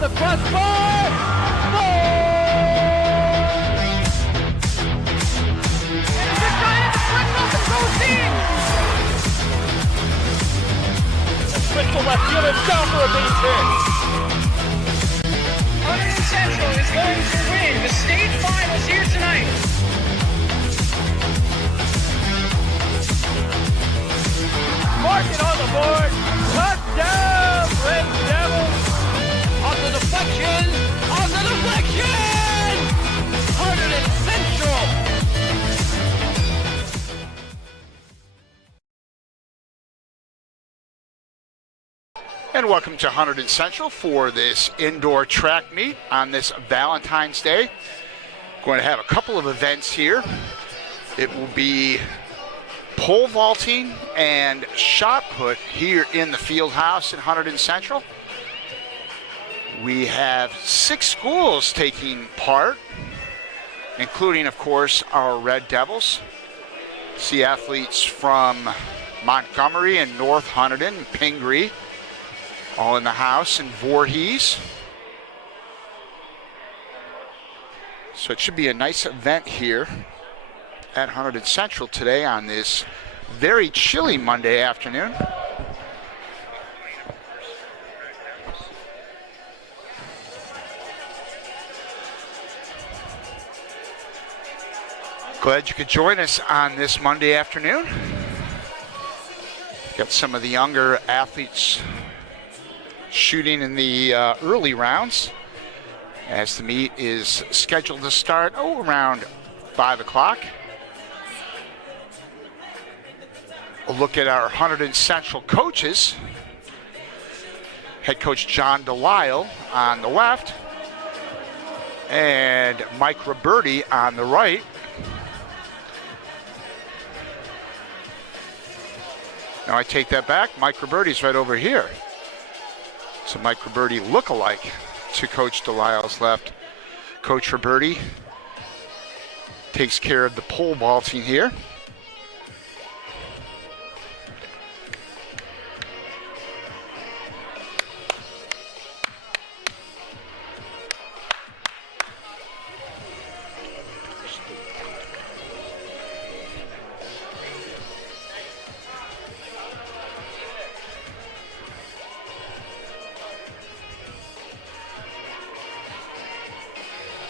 the crossbar. The Giants flips off and goes in. Switch to left field and down for a base hit. Hunterdon Central is going to win the state finals here tonight. Mark it on the board. Touchdown, Red Devils. On the deflection. Hunterdon Central. And welcome to Hunterdon Central for this indoor track meet on this Valentine's Day. Going to have a couple of events here. It will be pole vaulting and shot put here in the field house in Hunterdon Central. We have 6 schools taking part, including, of course, our Red Devils. See athletes from Montgomery and North Hunterdon and Pingree all in the house, and Voorhees. So it should be a nice event here at Hunterdon Central today on this very chilly Monday afternoon. Glad you could join us on this Monday afternoon. Got some of the younger athletes shooting in the early rounds as the meet is scheduled to start around 5 o'clock. A look at our Hunterdon Central coaches. Head coach John Delisle on the left and Mike Roberti on the right. Now I take that back, Mike Roberti's right over here. So Mike Roberti look-alike to Coach Delisle's left. Coach Roberti takes care of the pole vaulting here.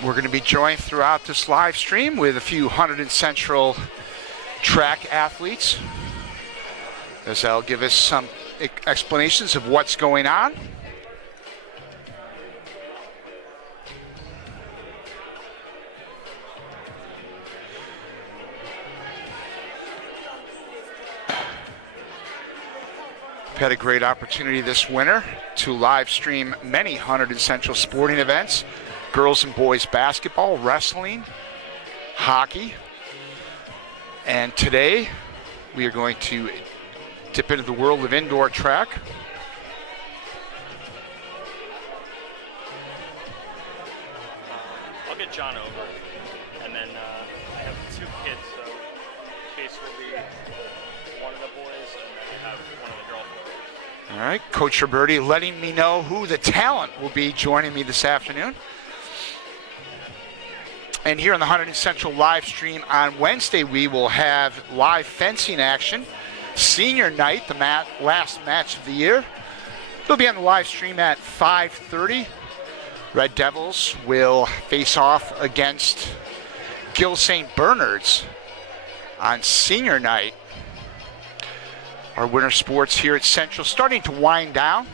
We're going to be joined throughout this live stream with a few Hunterdon Central track athletes, as they'll give us some explanations of what's going on. We've had a great opportunity this winter to live stream many Hunterdon Central sporting events. Girls and boys basketball, wrestling, hockey. And today we are going to dip into the world of indoor track. I'll get John over, and then I have 2 kids, so Case will be one of the boys, and then I have one of the girl boys. All right, Coach Roberti letting me know who the talent will be joining me this afternoon. And here on the Hunterdon Central live stream on Wednesday, we will have live fencing action. Senior night, the last match of the year. It'll be on the live stream at 5:30. Red Devils will face off against Gill St. Bernard's on senior night. Our winter sports here at Central starting to wind down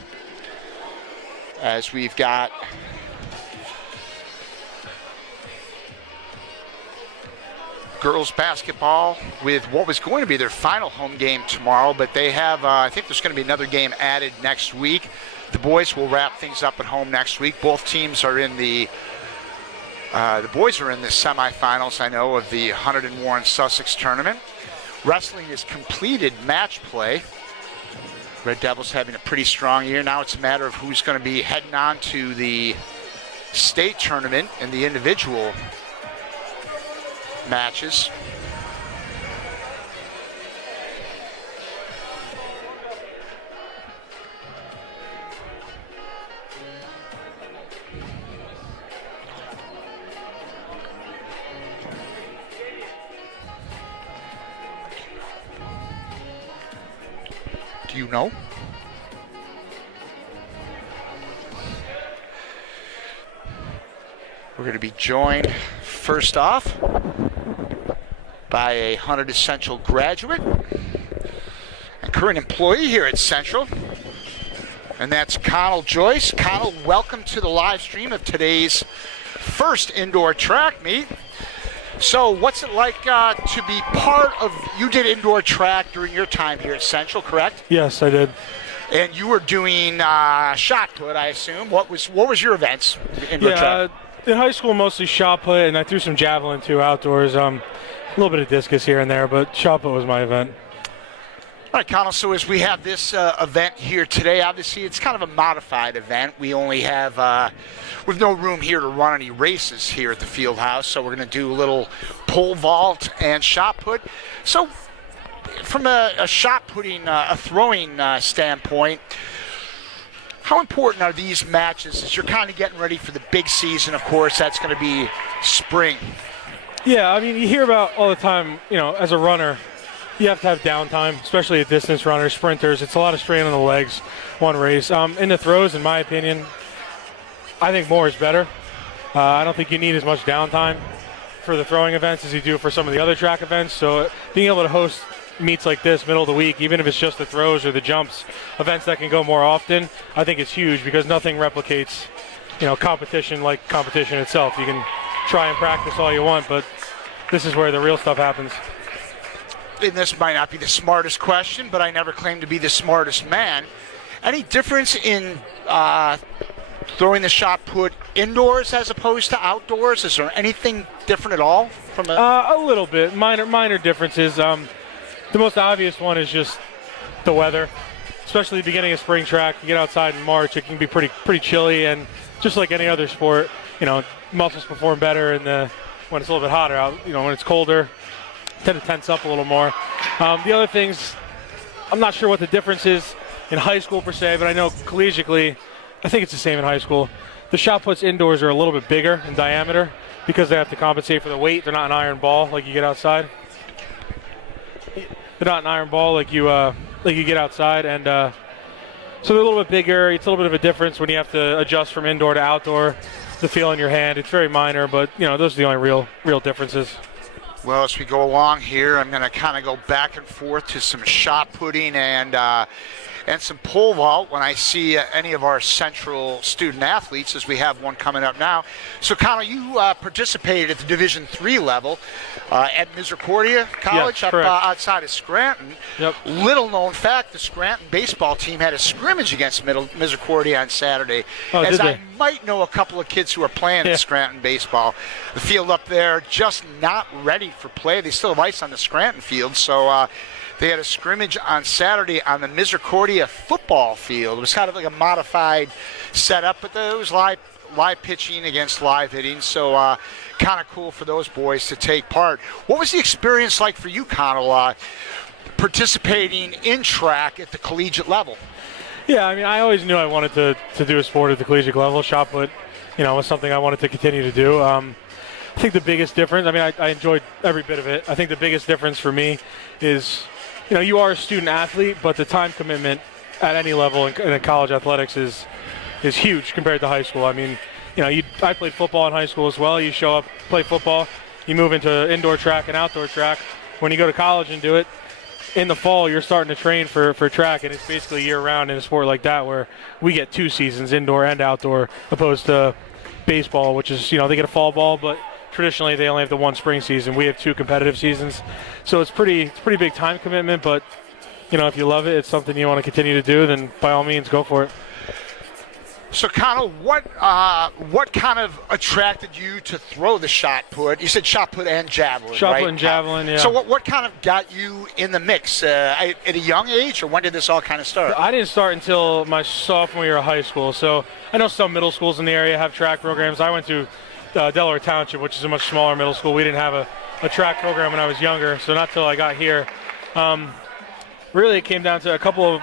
as we've got girls basketball with what was going to be their final home game tomorrow, but they have, I think there's going to be another game added next week. The boys will wrap things up at home next week. Both teams are in the boys are in the semifinals, I know, of the Hunterdon Warren Sussex tournament. Wrestling is completed match play. Red Devils having a pretty strong year. Now it's a matter of who's going to be heading on to the state tournament and the individual matches. you know. We're going to be joined, first off, by a Hunterdon Central graduate and current employee here at Central, and that's Connell Joyce. Connell, welcome to the live stream of today's first indoor track meet. So what's it like to be part of, you did indoor track during your time here at Central, correct? Yes, I did. And you were doing shot put, I assume. What was your events indoor track? In high school, mostly shot put, and I threw some javelin too outdoors. A little bit of discus here and there, but shot put was my event. All right, Connell, so as we have this event here today, obviously it's kind of a modified event. We only have, we've no room here to run any races here at the field house, so we're going to do a little pole vault and shot put. So from a shot putting, a throwing standpoint, how important are these matches as you're kind of getting ready for the big season? Of course, that's going to be spring. Yeah, I mean, you hear about all the time, as a runner, you have to have downtime, especially a distance runner, sprinters. It's a lot of strain on the legs, one race. In the throws, in my opinion, I think more is better. I don't think you need as much downtime for the throwing events as you do for some of the other track events. So being able to host meets like this middle of the week, even if it's just the throws or the jumps, events that can go more often, I think it's huge because nothing replicates, competition like competition itself. You can try and practice all you want, but this is where the real stuff happens. And this might not be the smartest question, but I never claimed to be the smartest man. Any difference in throwing the shot put indoors as opposed to outdoors? Is there anything different at all from a little bit, minor differences. The most obvious one is just the weather, especially the beginning of spring track. You get outside in March, it can be pretty chilly, and just like any other sport, muscles perform better when it's a little bit hotter out. When it's colder, tend to tense up a little more. The other things, I'm not sure what the difference is in high school per se, but I know collegiately, I think it's the same in high school. The shot puts indoors are a little bit bigger in diameter because they have to compensate for the weight. They're not an iron ball like you get outside. They're not an iron ball like you get outside, and so they're a little bit bigger. It's a little bit of a difference when you have to adjust from indoor to outdoor. The feel in your hand, it's very minor, but those are the only real differences. Well, as we go along here, I'm going to kind of go back and forth to some shot putting and some pole vault when I see any of our Central student athletes, as we have one coming up now. So, Connell, you participated at the Division III level at Misericordia College, yes, up outside of Scranton. Yep. Little known fact, the Scranton baseball team had a scrimmage against Misericordia on Saturday. Oh, as did they? I might know a couple of kids who are playing at Scranton baseball. The field up there just not ready for play. They still have ice on the Scranton field, so they had a scrimmage on Saturday on the Misericordia football field. It was kind of like a modified setup, but it was live pitching against live hitting, so kind of cool for those boys to take part. What was the experience like for you, Connell, participating in track at the collegiate level? Yeah, I mean, I always knew I wanted to do a sport at the collegiate level. Shot put, was something I wanted to continue to do. I think the biggest difference, I enjoyed every bit of it. I think the biggest difference for me is, you are a student athlete, but the time commitment at any level in college athletics is huge compared to high school. I mean, I played football in high school as well. You show up, play football, you move into indoor track and outdoor track. When you go to college and do it, in the fall you're starting to train for track, and it's basically year-round in a sport like that where we get 2 seasons, indoor and outdoor, opposed to baseball, which is, they get a fall ball, but traditionally they only have the 1 spring season. We have 2 competitive seasons. So it's pretty big time commitment, but if you love it, it's something you want to continue to do, then by all means go for it. So, Connell, what kind of attracted you to throw the shot put? You said shot put and javelin, Shot right? put and javelin, yeah. So what kind of got you in the mix? At a young age, or when did this all kind of start? I didn't start until my sophomore year of high school. So I know some middle schools in the area have track programs. I went to Delaware Township, which is a much smaller middle school. We didn't have a track program when I was younger, so not till I got here. Really, it came down to a couple of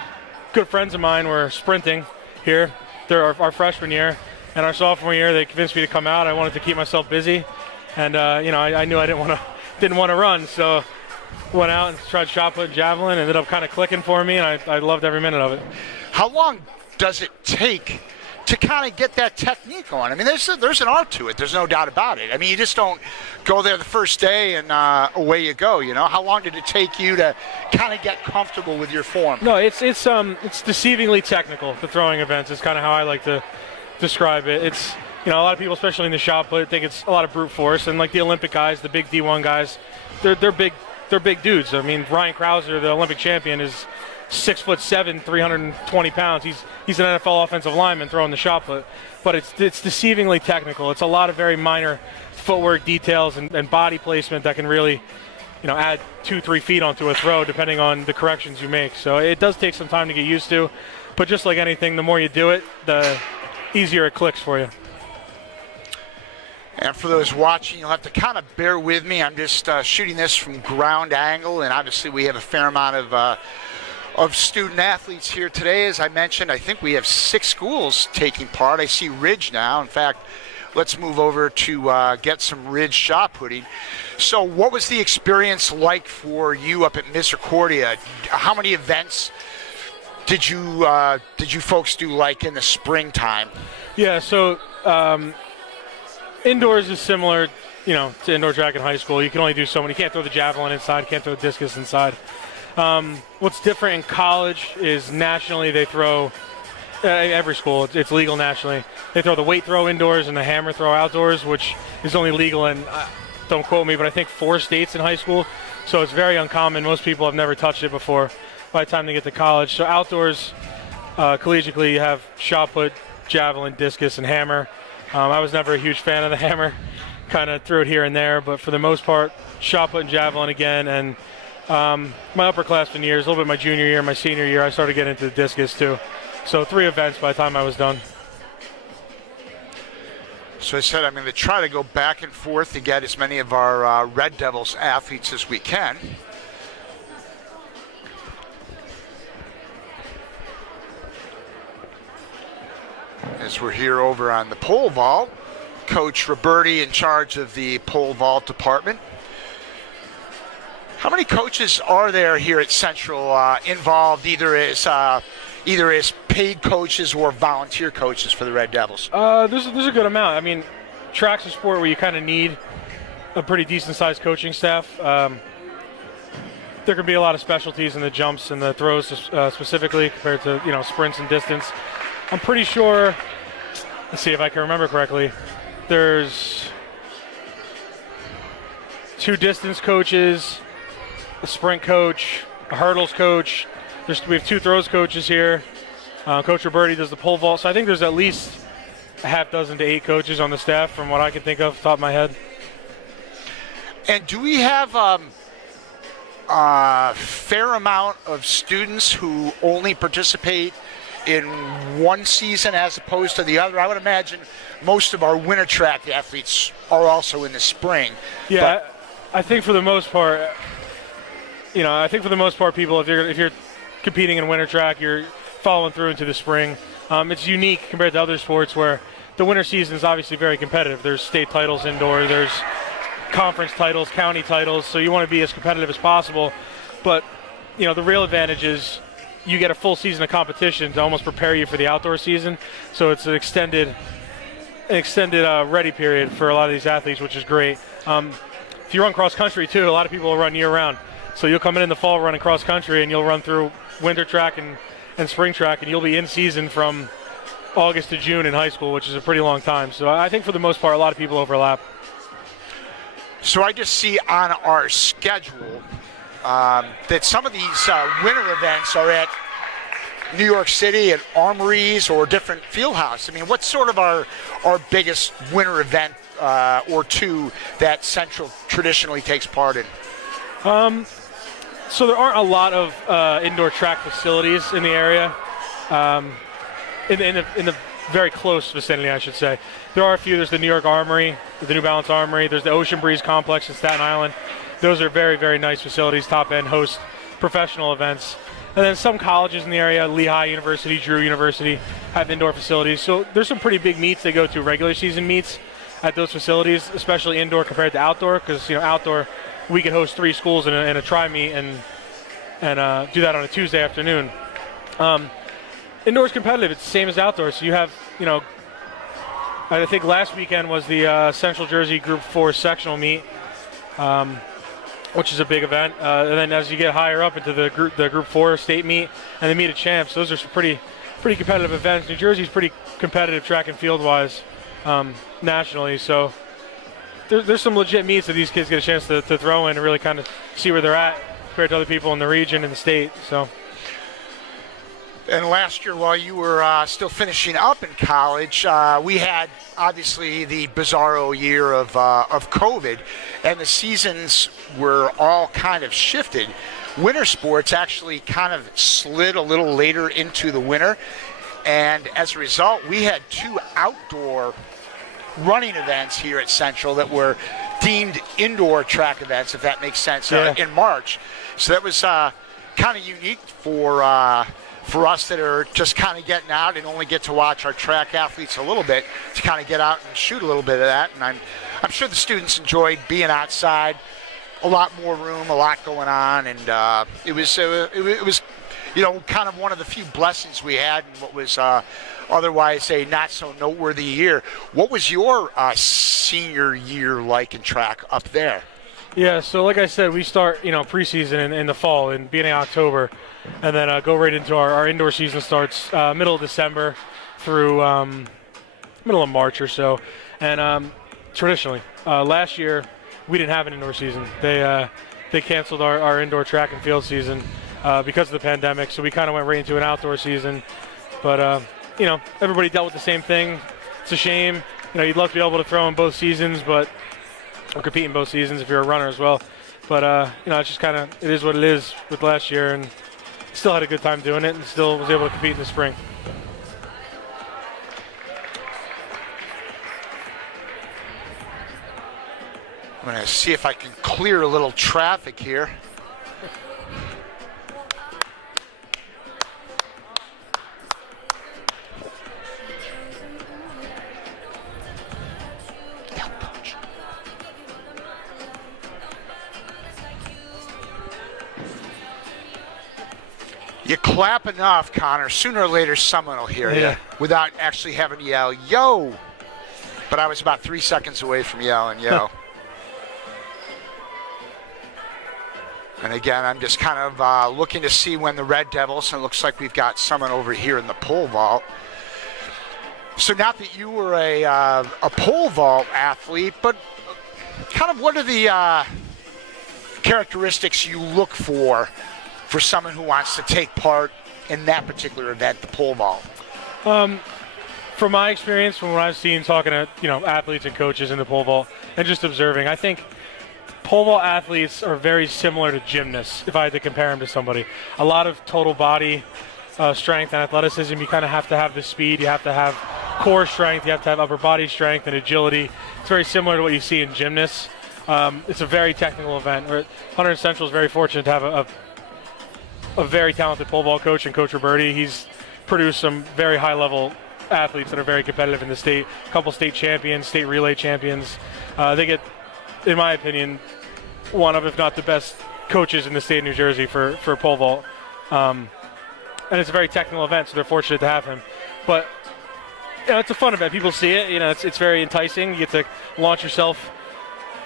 good friends of mine were sprinting here. They're our freshman year, and our sophomore year, they convinced me to come out. I wanted to keep myself busy, and I knew I didn't want to run, so went out and tried shot put and javelin. Ended up kind of clicking for me, and I loved every minute of it. How long does it take to kind of get that technique going? I mean, there's an art to it. There's no doubt about it. I mean, you just don't go there the first day and away you go. You know, how long did it take you to kind of get comfortable with your form? No, it's deceivingly technical. The throwing events is kind of how I like to describe it. It's, you know, a lot of people, especially in the shot put, think it's a lot of brute force, and like the Olympic guys, the big D1 guys, they're big dudes. I mean, Ryan Krauser, the Olympic champion, is 6'7", 320 pounds. He's an NFL offensive lineman throwing the shot put, but it's deceivingly technical. It's a lot of very minor footwork details and body placement that can really, you know, add 2-3 feet onto a throw depending on the corrections you make. So it does take some time to get used to, but just like anything, the more you do it, the easier it clicks for you. And for those watching, you'll have to kind of bear with me. I'm just shooting this from ground angle, and obviously we have a fair amount of student athletes here today. As I mentioned, I think we have 6 schools taking part. I see Ridge now. In fact, let's move over to get some Ridge shot putting. So what was the experience like for you up at Misericordia? How many events did you folks do, like, in the springtime? Yeah, so indoors is similar, you know, to indoor track in high school. You can only do so many. You can't throw the javelin inside, can't throw the discus inside. What's different in college is nationally they throw, every school, it's legal nationally. They throw the weight throw indoors and the hammer throw outdoors, which is only legal in, don't quote me, but I think 4 states in high school. So it's very uncommon. Most people have never touched it before by the time they get to college. So outdoors, collegiately, you have shot put, javelin, discus, and hammer. I was never a huge fan of the hammer. Kind of threw it here and there, but for the most part, shot put and javelin again. And my upperclassmen years, a little bit my junior year, my senior year, I started getting into the discus too. So 3 events by the time I was done. So I said I'm going to try to go back and forth to get as many of our Red Devils athletes as we can. As we're here over on the pole vault, Coach Roberti in charge of the pole vault department. How many coaches are there here at Central involved, either as paid coaches or volunteer coaches for the Red Devils? There's a good amount. I mean, track's a sport where you kind of need a pretty decent-sized coaching staff. There can be a lot of specialties in the jumps and the throws specifically compared to, you know, sprints and distance. I'm pretty sure, let's see if I can remember correctly, there's 2 distance coaches, a sprint coach, a hurdles coach. We have 2 throws coaches here. Coach Roberti does the pole vault. So I think there's at least a half dozen to 8 coaches on the staff from what I can think of off the top of my head. And do we have a fair amount of students who only participate in one season as opposed to the other? I would imagine most of our winter track athletes are also in the spring. Yeah, I think for the most part, people, if you're competing in winter track, you're following through into the spring. It's unique compared to other sports where the winter season is obviously very competitive. There's state titles indoor, there's conference titles, county titles, so you want to be as competitive as possible. But, you know, the real advantage is you get a full season of competition to almost prepare you for the outdoor season. So it's an extended ready period for a lot of these athletes, which is great. If you run cross country too, a lot of people will run year round. So you'll come in the fall running cross country and you'll run through winter track and spring track, and you'll be in season from August to June in high school, which is a pretty long time. So I think for the most part, a lot of people overlap. So I just see on our schedule that some of these winter events are at New York City at armories or different field house. I mean, what's sort of our biggest winter event or 2 that Central traditionally takes part in? So there aren't a lot of indoor track facilities in the area, in the very close vicinity, I should say. There are a few. There's the New York Armory, the New Balance Armory. There's the Ocean Breeze Complex in Staten Island. Those are very, very nice facilities, top-end, host professional events. And then some colleges in the area, Lehigh University, Drew University, have indoor facilities. So there's some pretty big meets. They go to regular season meets at those facilities, especially indoor compared to outdoor, because, you know, outdoor, we could host 3 schools in a tri-meet and do that on a Tuesday afternoon. Indoors competitive, it's the same as outdoors. So you have, I think last weekend was the Central Jersey Group 4 sectional meet, which is a big event. And then as you get higher up into the Group 4 state meet and the meet of champs, those are some pretty competitive events. New Jersey's pretty competitive track and field wise nationally. So there's some legit meets that these kids get a chance to throw in and really kind of see where they're at compared to other people in the region and the state. So. And last year, while you were still finishing up in college, we had obviously the bizarro year of COVID, and the seasons were all kind of shifted. Winter sports actually kind of slid a little later into the winter, and as a result, we had 2 outdoor running events here at Central that were deemed indoor track events, if that makes sense, in March. So that was kind of unique for us that are just kind of getting out and only get to watch our track athletes a little bit, to kind of get out and shoot a little bit of that. And I'm sure the students enjoyed being outside. A lot more room, a lot going on, and it was kind of one of the few blessings we had in what was otherwise a not so noteworthy year. What was your senior year like in track up there? Yeah, so like I said, we start preseason in the fall, in beginning of October, and then go right into our indoor season starts middle of December through middle of March or so. And traditionally, last year we didn't have an indoor season. They canceled our indoor track and field season because of the pandemic, so we kind of went right into an outdoor season. But everybody dealt with the same thing. It's a shame. You'd love to be able to throw in both seasons, or compete in both seasons if you're a runner as well. But it's just kind of, it is what it is with last year, and still had a good time doing it, and still was able to compete in the spring. I'm going to see if I can clear a little traffic here. You clap enough, Connor, sooner or later someone will hear you without actually having to yell, yo. But I was about 3 seconds away from yelling, yo. And again, I'm just kind of looking to see when the Red Devils, and it looks like we've got someone over here in the pole vault. So not that you were a pole vault athlete, but kind of what are the characteristics you look for someone who wants to take part in that particular event, the pole vault? From my experience, from what I've seen talking to athletes and coaches in the pole vault and just observing, I think pole vault athletes are very similar to gymnasts, if I had to compare them to somebody. A lot of total body strength and athleticism. You kind of have to have the speed. You have to have core strength. You have to have upper body strength and agility. It's very similar to what you see in gymnasts. It's a very technical event. Hunterdon Central is very fortunate to have a very talented pole vault coach and Coach Roberti. He's produced some very high-level athletes that are very competitive in the state. A couple state champions, state relay champions. They get, in my opinion, one of, if not the best coaches in the state of New Jersey for pole vault. And it's a very technical event, so they're fortunate to have him. But it's a fun event. People see it. It's very enticing. You get to launch yourself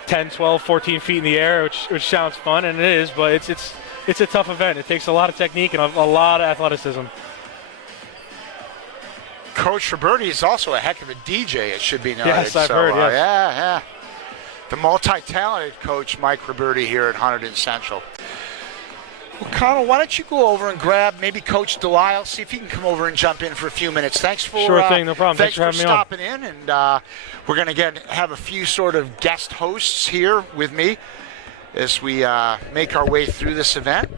10, 12, 14 feet in the air, which sounds fun, and it is, but it's a tough event. It takes a lot of technique and a lot of athleticism. Coach Roberti is also a heck of a DJ, it should be noted. Yes, I've heard, yes. Yeah. The multi-talented coach, Mike Roberti, here at Hunterdon Central. Well, Connell, why don't you go over and grab maybe Coach Delisle, see if he can come over and jump in for a few minutes. Thanks for sure thing, no problem. Thanks for having stopping in, and we're going to have a few sort of guest hosts here with me as we make our way through this event.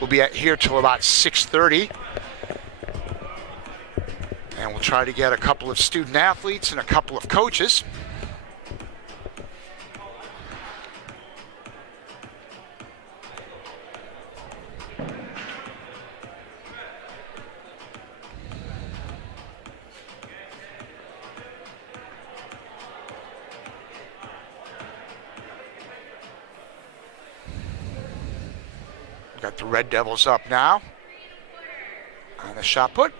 We'll be here till about 6:30, and we'll try to get a couple of student athletes and a couple of coaches. Got the Red Devils up now on the shot put.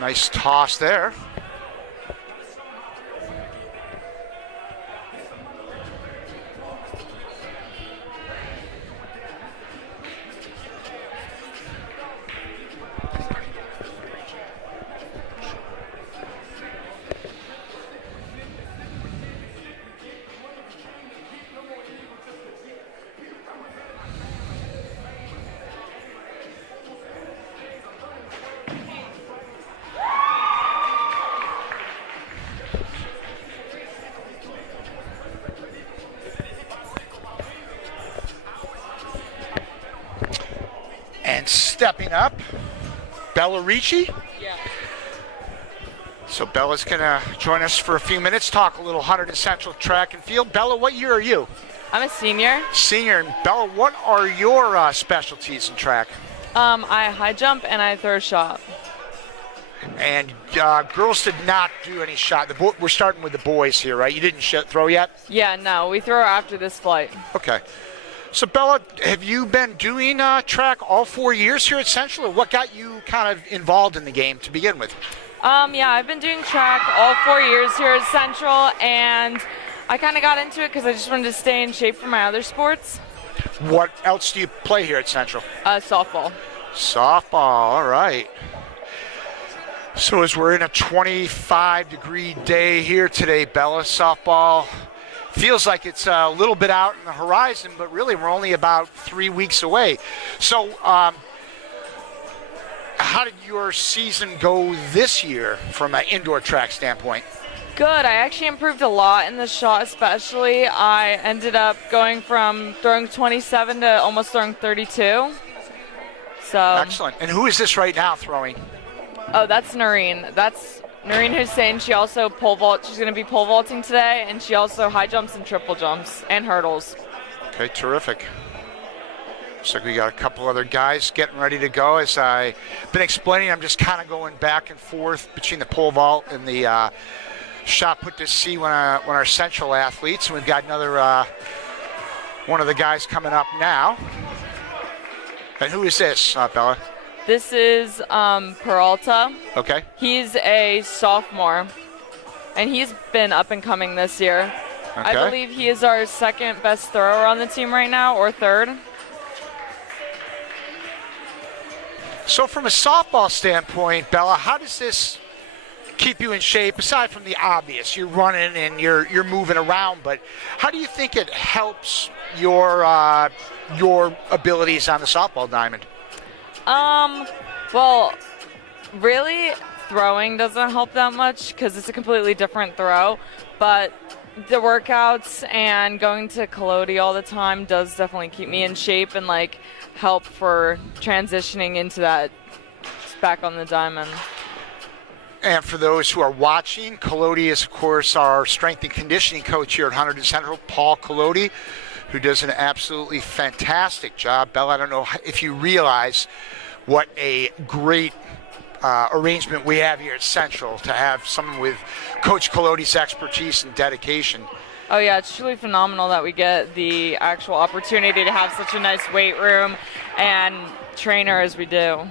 Nice toss there. And stepping up, Bella Ricci. Yeah. So Bella's gonna join us for a few minutes, talk a little Hunterdon Central track and field. Bella, what year are you? I'm a senior. Senior. And Bella, what are your specialties in track? I high jump and I throw shot. And girls did not do any shot. We're starting with the boys here, right? You didn't throw yet? Yeah, no, we throw after this flight. Okay. So Bella, have you been doing track all 4 years here at Central, or what got you kind of involved in the game to begin with? Yeah, I've been doing track all 4 years here at Central, and I kind of got into it because I just wanted to stay in shape for my other sports. What else do you play here at Central? Softball. Softball, all right. So as we're in a 25-degree day here today, Bella, softball feels like it's a little bit out in the horizon, but really we're only about 3 weeks away. So how did your season go this year from an indoor track standpoint? Good. I actually improved a lot in the shot, especially. I ended up going from throwing 27 to almost throwing 32. So. Excellent. And who is this right now throwing? Oh, that's Noreen. That's Noreen Hussein. She also pole vault. She's going to be pole vaulting today, and she also high jumps and triple jumps and hurdles. Okay, terrific. Looks like we got a couple other guys getting ready to go. As I've been explaining, I'm just kind of going back and forth between the pole vault and the shot put to see when our Central athletes. And we've got another one of the guys coming up now. And who is this, Bella? This is Peralta. Okay. He's a sophomore, and he's been up and coming this year. Okay. I believe he is our second best thrower on the team right now, or third. So from a softball standpoint, Bella, how does this keep you in shape, aside from the obvious? You're running and you're moving around, but how do you think it helps your abilities on the softball diamond? Well, really, throwing doesn't help that much because it's a completely different throw, but the workouts and going to Kalodi all the time does definitely keep me in shape and like help for transitioning into that back on the diamond. And for those who are watching, Kalodi is, of course, our strength and conditioning coach here at Hunterdon Central, Paul Kalodi, who does an absolutely fantastic job. Bella, I don't know if you realize what a great arrangement we have here at Central to have someone with Coach Kalodi's expertise and dedication. Oh yeah, it's truly phenomenal that we get the actual opportunity to have such a nice weight room and trainer as we do.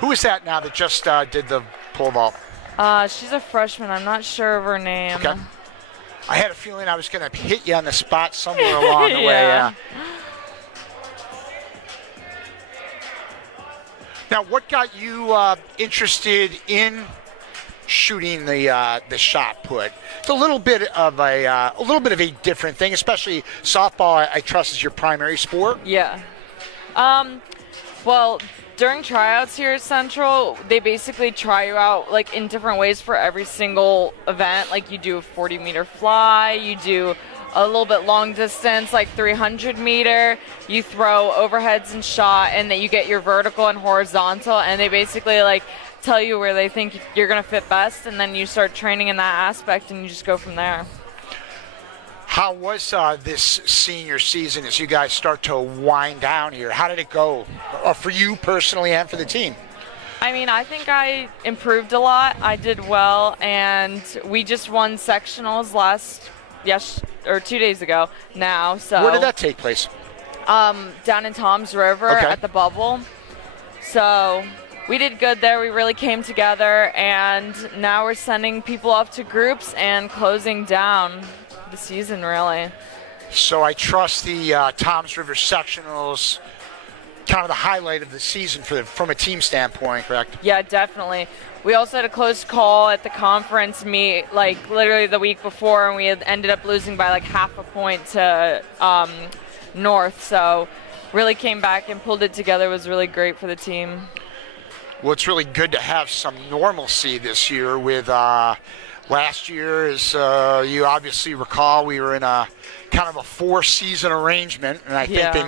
Who is that now that just did the pole vault? She's a freshman. I'm not sure of her name. Okay. I had a feeling I was going to hit you on the spot somewhere along the way. Yeah. Now, what got you interested in shooting the shot put? It's a little bit of a different thing, especially softball. I trust is your primary sport. Yeah. Well, during tryouts here at Central, they basically try you out like in different ways for every single event. Like you do a 40-meter fly, you do a little bit long distance, like 300-meter. You throw overheads and shot, and then you get your vertical and horizontal. And they basically like tell you where they think you're going to fit best, and then you start training in that aspect, and you just go from there. How was this senior season as you guys start to wind down here? How did it go for you personally and for the team? I mean, I think I improved a lot. I did well, and we just won sectionals 2 days ago now. So where did that take place? Down in Tom's River Okay. at the Bubble. So we did good there. We really came together, and now we're sending people off to groups and closing down the season, really. So I trust the Toms River sectionals, kind of the highlight of the season from a team standpoint, correct? Yeah, definitely. We also had a close call at the conference meet, like literally the week before, and we had ended up losing by like half a point to North. So really came back and pulled it together. It was really great for the team. Well, it's really good to have some normalcy this year with last year, as you obviously recall, we were in a kind of a 4-season arrangement, and I think they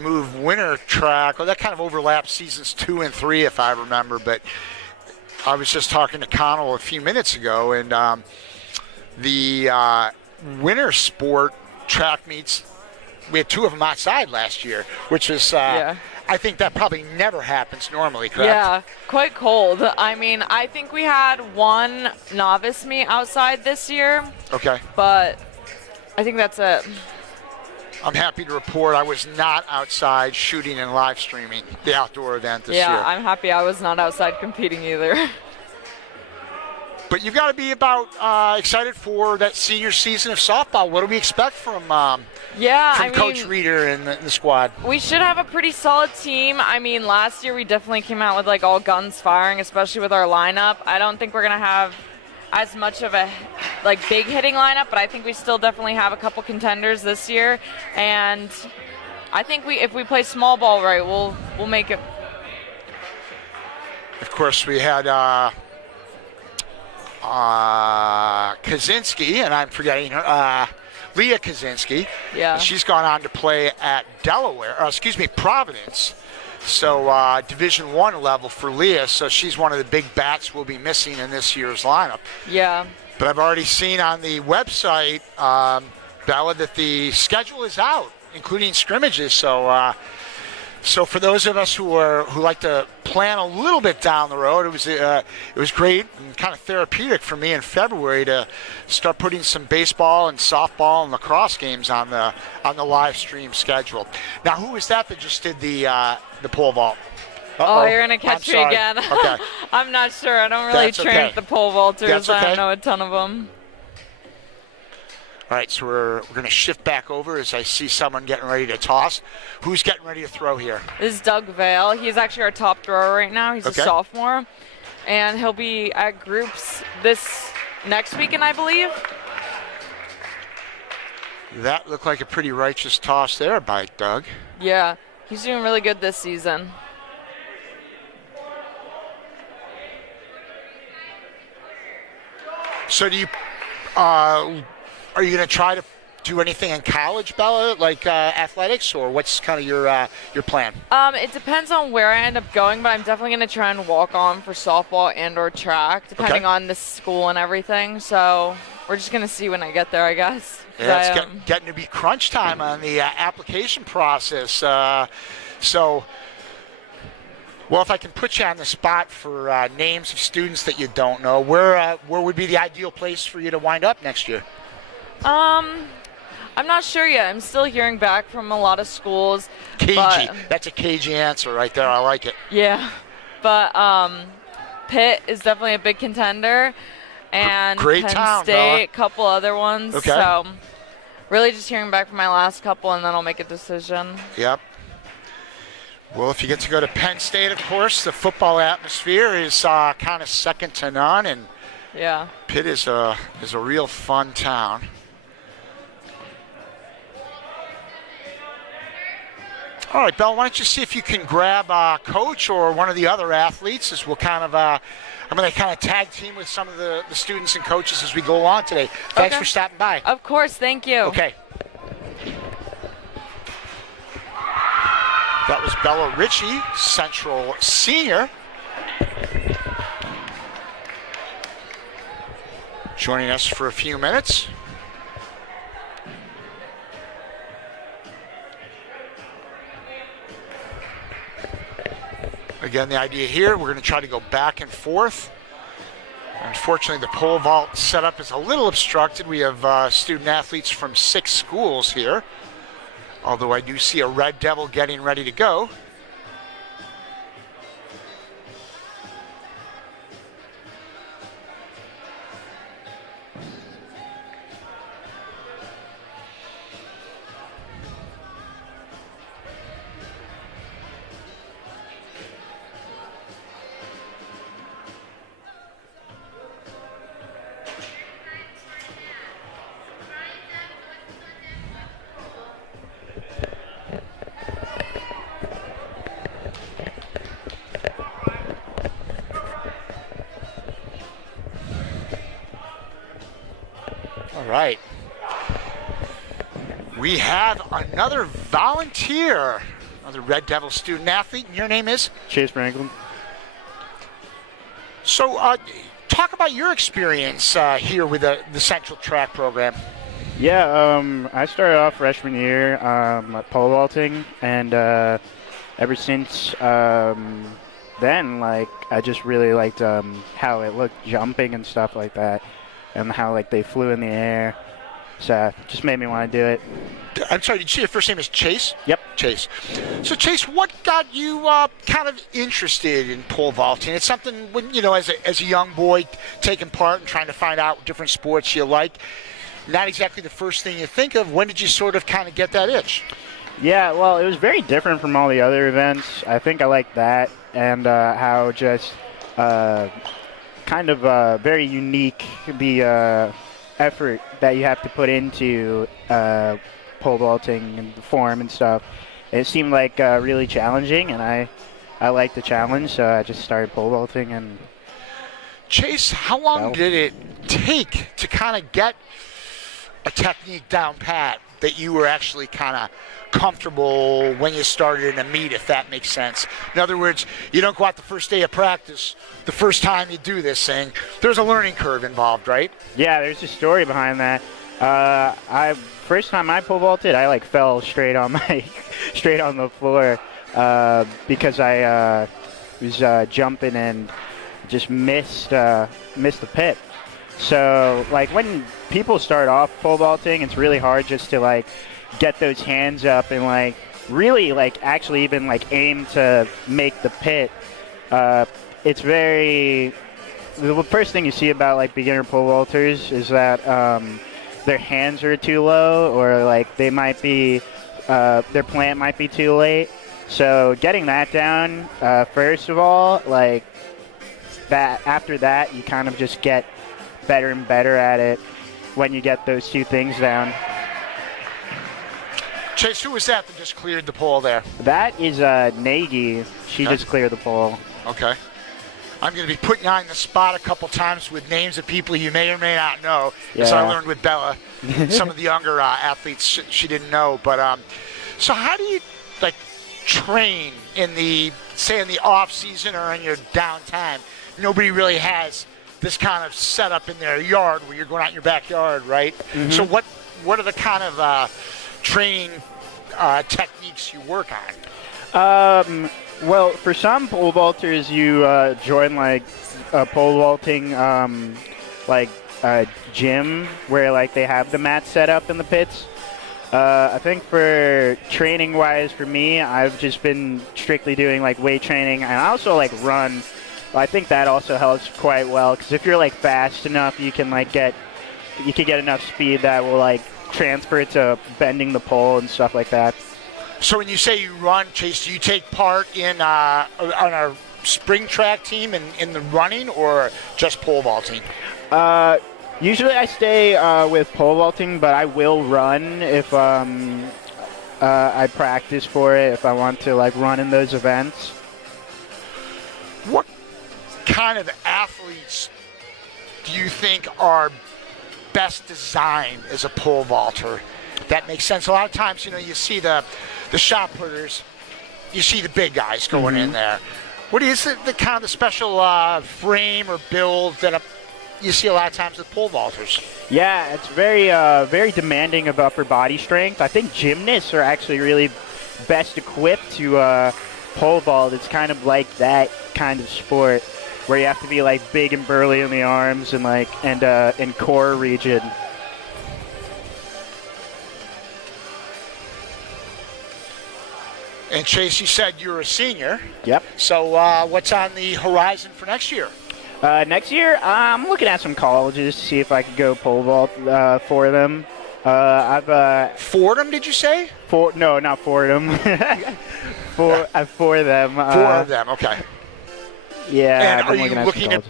moved winter track. Well, that kind of overlapped seasons 2 and 3, if I remember. But I was just talking to Connell a few minutes ago, and the winter sport track meets, we had 2 of them outside last year, which was I think that probably never happens normally, correct? Yeah, quite cold. I mean, I think we had 1 novice meet outside this year. Okay. But I think that's it. I'm happy to report I was not outside shooting and live streaming the outdoor event this year. Yeah, I'm happy I was not outside competing either. But you've got to be about excited for that senior season of softball. What do we expect from Coach Reeder and the squad? We should have a pretty solid team. I mean, last year we definitely came out with like all guns firing, especially with our lineup. I don't think we're going to have as much of a like big hitting lineup, but I think we still definitely have a couple contenders this year. And I think if we play small ball right, we'll make it. Of course, we had Kaczynski, and I'm forgetting her, Leah Kaczynski. Yeah. She's gone on to play at Providence. So Division I level for Leah. So she's one of the big bats we'll be missing in this year's lineup. Yeah. But I've already seen on the website, Bella, that the schedule is out, including scrimmages. So for those of us who like to plan a little bit down the road, it was great and kind of therapeutic for me in February to start putting some baseball and softball and lacrosse games on the live stream schedule. Now, who is that just did the pole vault? Uh-oh. Oh, you're gonna catch me again. Okay. I'm not sure. I don't really train with the pole vaulters. That's okay. I don't know a ton of them. All right, so we're going to shift back over as I see someone getting ready to toss. Who's getting ready to throw here? This is Doug Vale. He's actually our top thrower right now. He's a sophomore, and he'll be at groups this next weekend, I believe. That looked like a pretty righteous toss there by Doug. Yeah, he's doing really good this season. So do you are you going to try to do anything in college, Bella, like athletics, or what's kind of your plan? It depends on where I end up going, but I'm definitely going to try and walk on for softball and or track, depending on the school and everything. So we're just going to see when I get there, I guess. Yeah, it's getting to be crunch time on the application process. Well, if I can put you on the spot for names of students that you don't know, where would be the ideal place for you to wind up next year? I'm not sure yet. I'm still hearing back from a lot of schools. Cagey. That's a cagey answer right there. I like it. Yeah. But Pitt is definitely a big contender. And Great Penn town, State, a couple other ones. Okay. So really just hearing back from my last couple, and then I'll make a decision. Yep. Well, if you get to go to Penn State, of course, the football atmosphere is kind of second to none, and yeah, Pitt is a real fun town. All right, Bell, why don't you see if you can grab Coach or one of the other athletes as we'll kind of, I'm going to kind of tag team with some of the students and coaches as we go along today. Thanks for stopping by. Of course, thank you. Okay. That was Bella Ritchie, Central senior. joining us for a few minutes. Again, the idea here, we're going to try to go back and forth. Unfortunately, the pole vault setup is a little obstructed. We have student athletes from 6 schools here, although I do see a Red Devil getting ready to go. Right. We have another volunteer, another Red Devil student athlete, and your name is? Chase Franklin. So, talk about your experience here with the Central Track program. Yeah, I started off freshman year at pole vaulting, and ever since then, like, I just really liked how it looked jumping and stuff like that, and how like they flew in the air. So it just made me want to do it. I'm sorry, did you say your first name is Chase? Yep. Chase. So Chase, what got you kind of interested in pole vaulting? It's something when, you know, as a young boy taking part and trying to find out different sports you like, not exactly the first thing you think of. When did you sort of kind of get that itch? Yeah, well, it was very different from all the other events. I think I liked that, and how just kind of very unique the effort that you have to put into pole vaulting and the form and stuff. It seemed like really challenging, and I liked the challenge, so I just started pole vaulting. And Chase, how long did it take to kind of get a technique down pat that you were actually kind of comfortable when you started in a meet, if that makes sense? In other words, you don't go out the first day of practice, the first time you do this thing. There's a learning curve involved, right? Yeah, there's a story behind that. First time I pole vaulted, I like fell straight on the floor because I was jumping and just missed the pit. So like when people start off pole vaulting, it's really hard just to like get those hands up and like really like actually even like aim to make the pit. It's very, the first thing you see about like beginner pole vaulters is that their hands are too low, or like they might be their plant might be too late. So getting that down first of all, like that, after that you kind of just get better and better at it when you get those two things down. Chase, who was that just cleared the pole there? That is Nagy. She just cleared the pole. Okay. I'm going to be putting you on the spot a couple times with names of people you may or may not know, as I learned with Bella. Some of the younger athletes she didn't know. But so how do you like train in the, say, in the off season or in your downtime? Nobody really has this kind of setup in their yard where you're going out in your backyard, right? Mm-hmm. So what are the kind of training techniques you work on? Well, for some pole vaulters, you join like a pole vaulting like gym where like they have the mat set up in the pits. I think for training wise, for me, I've just been strictly doing like weight training, and I also like run. I think that also helps quite well, because if you're like fast enough, you can get enough speed that will like transfer to bending the pole and stuff like that. So when you say you run, Chase, do you take part in on a spring track team in the running, or just pole vaulting? Usually I stay with pole vaulting, but I will run if I practice for it, if I want to like run in those events. What kind of athletes do you think are best designed as a pole vaulter? That makes sense. A lot of times, you know, you see the shot putters, you see the big guys going in there. What is the kind of the special frame or build that you see a lot of times with pole vaulters. Yeah, it's very demanding of upper body strength. I think gymnasts are actually really best equipped to pole vault. It's kind of like that kind of sport where you have to be like big and burly in the arms and in core region. And Chase, you said you're a senior. Yep. So what's on the horizon for next year? Next year, I'm looking at some colleges to see if I could go pole vault for them. Fordham, did you say? No, not Fordham. for them. Four of them, okay. Yeah. And are you looking to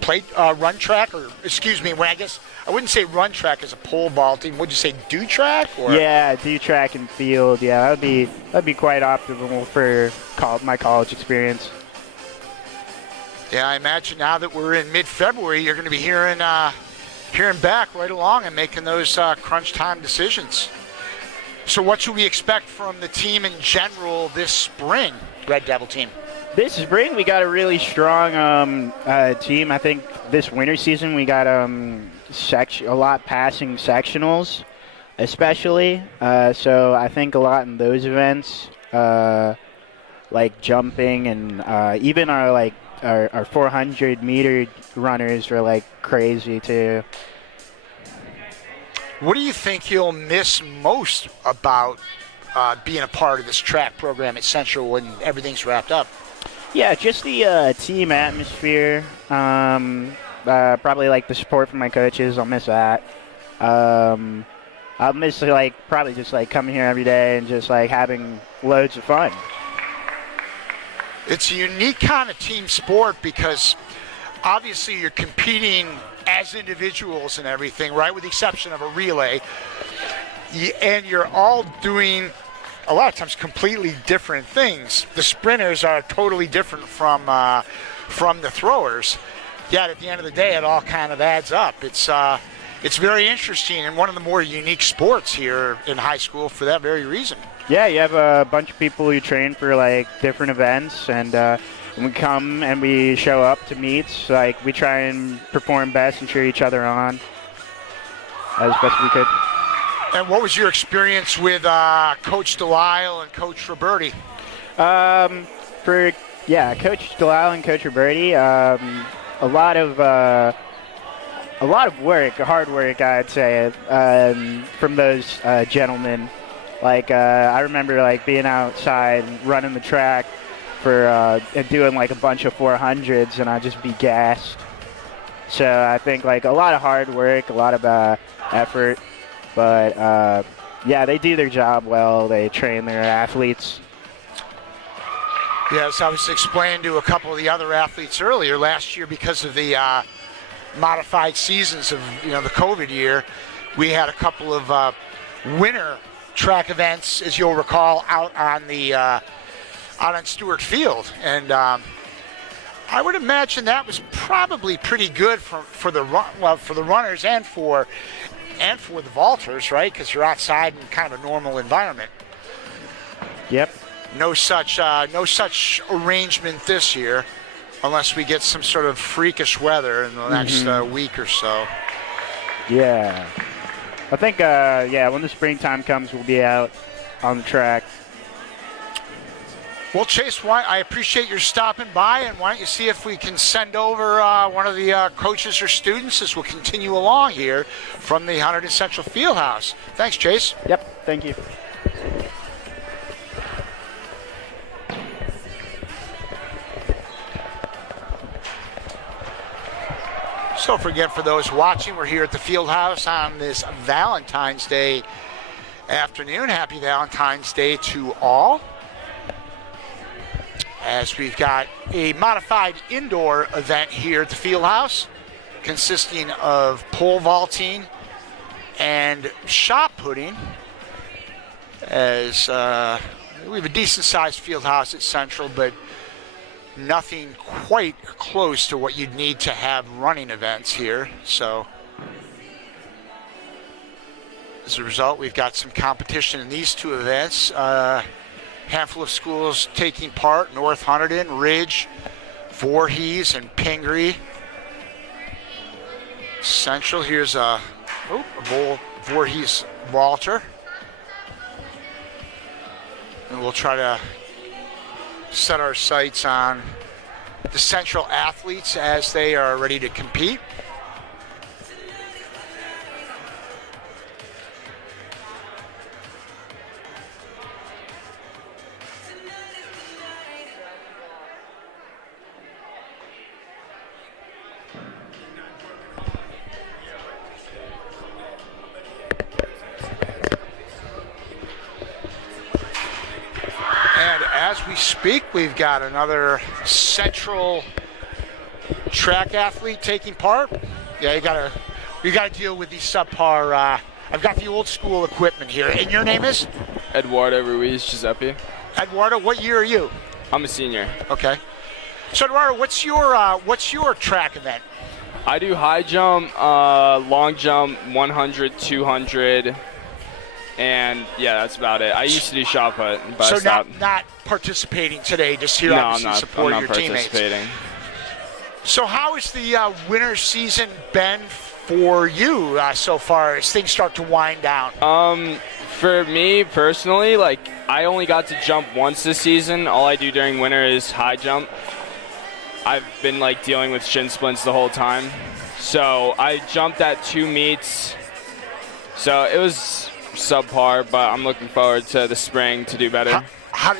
play run track, or excuse me? I wouldn't say run track as a pole vaulting. Would you say do track? Or? Yeah, do track and field. Yeah, that'd be quite optimal for my college experience. Yeah, I imagine now that we're in mid-February, you're going to be hearing back right along and making those crunch time decisions. So what should we expect from the team in general this spring, Red Devil team? This spring, we got a really strong team. I think this winter season we got a lot passing sectionals, especially. So I think a lot in those events, like jumping and even our 400-meter runners are like crazy too. What do you think you'll miss most about being a part of this track program at Central when everything's wrapped up? Yeah, just the team atmosphere. Probably like the support from my coaches. I'll miss that. I'll miss probably just coming here every day and just having loads of fun. It's a unique kind of team sport because obviously you're competing as individuals and everything, right, with the exception of a relay. And you're all doing a lot of times completely different things. The sprinters are totally different from the throwers. Yet at the end of the day, it all kind of adds up. It's very interesting and one of the more unique sports here in high school for that very reason. Yeah, you have a bunch of people who train for different events, and when we come and we show up to meets, we try and perform best and cheer each other on as best we could. And what was your experience with Coach Delisle and Coach Roberti? Coach Delisle and Coach Roberti, a lot of work, hard work, I'd say, from those gentlemen. I remember being outside and running the track and doing a bunch of 400s, and I'd just be gassed. So I think a lot of hard work, a lot of effort, but they do their job well. They train their athletes. Yes, I was explaining to a couple of the other athletes earlier last year because of the modified seasons of the COVID year. We had a couple of winter track events, as you'll recall, out on Stewart Field, and I would imagine that was probably pretty good for the runners and for the vaulters, right? Because you're outside in kind of a normal environment. Yep. No such arrangement this year, unless we get some sort of freakish weather in the next week or so. Yeah. I think, when the springtime comes, we'll be out on the track. Well, Chase, I appreciate your stopping by, and why don't you see if we can send over one of the coaches or students as we'll continue along here from the Hunterdon Central Fieldhouse. Thanks, Chase. Yep, thank you. So forget for those watching, we're here at the Fieldhouse on this Valentine's Day afternoon. Happy Valentine's Day to all. As we've got a modified indoor event here at the Fieldhouse consisting of pole vaulting and shot putting. As we have a decent sized Fieldhouse at Central, but nothing quite close to what you'd need to have running events here. So as a result, we've got some competition in these two events. Handful of schools taking part: North Hunterdon, Ridge, Voorhees, and Pingree. Central, here's a Voorhees Walter. And we'll try to set our sights on the Central athletes as they are ready to compete. And as we speak, we've got another Central track athlete taking part. Yeah, you gotta deal with these subpar. I've got the old school equipment here. And your name is? Eduardo Ruiz Giuseppe. Eduardo, what year are you? I'm a senior. Okay. So Eduardo, what's your track event? I do high jump, long jump, 100, 200, and yeah, that's about it. I used to do shot put, but so I stopped. not participating today, just here No, obviously supporting I'm your not teammates. participating. So how has the winter season been for you so far as things start to wind down? For me personally, like I only got to jump once this season. All I do during winter is high jump. I've been like dealing with shin splints the whole time. So I jumped at 2 meets. So it was subpar, but I'm looking forward to the spring to do better. How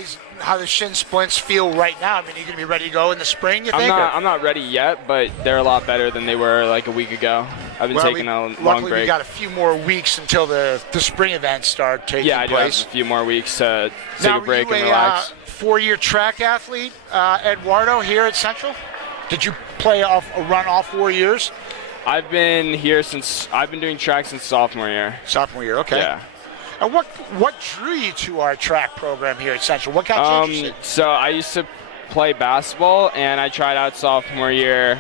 does shin splints feel right now? I mean, are you going to be ready to go in the spring, you think? I'm not ready yet, but they're a lot better than they were like a week ago. I've been taking a long luckily break. we got a few more weeks until the spring events start taking Yeah, I do have place. a few more weeks to take a break Now, and were you relax. a 4-year track athlete, Eduardo, here at Central? Did you run all 4 years? I've been doing track since sophomore year. Sophomore year, okay. Yeah. And what drew you to our track program here at Central? What got you interested? So I used to play basketball, and I tried out sophomore year.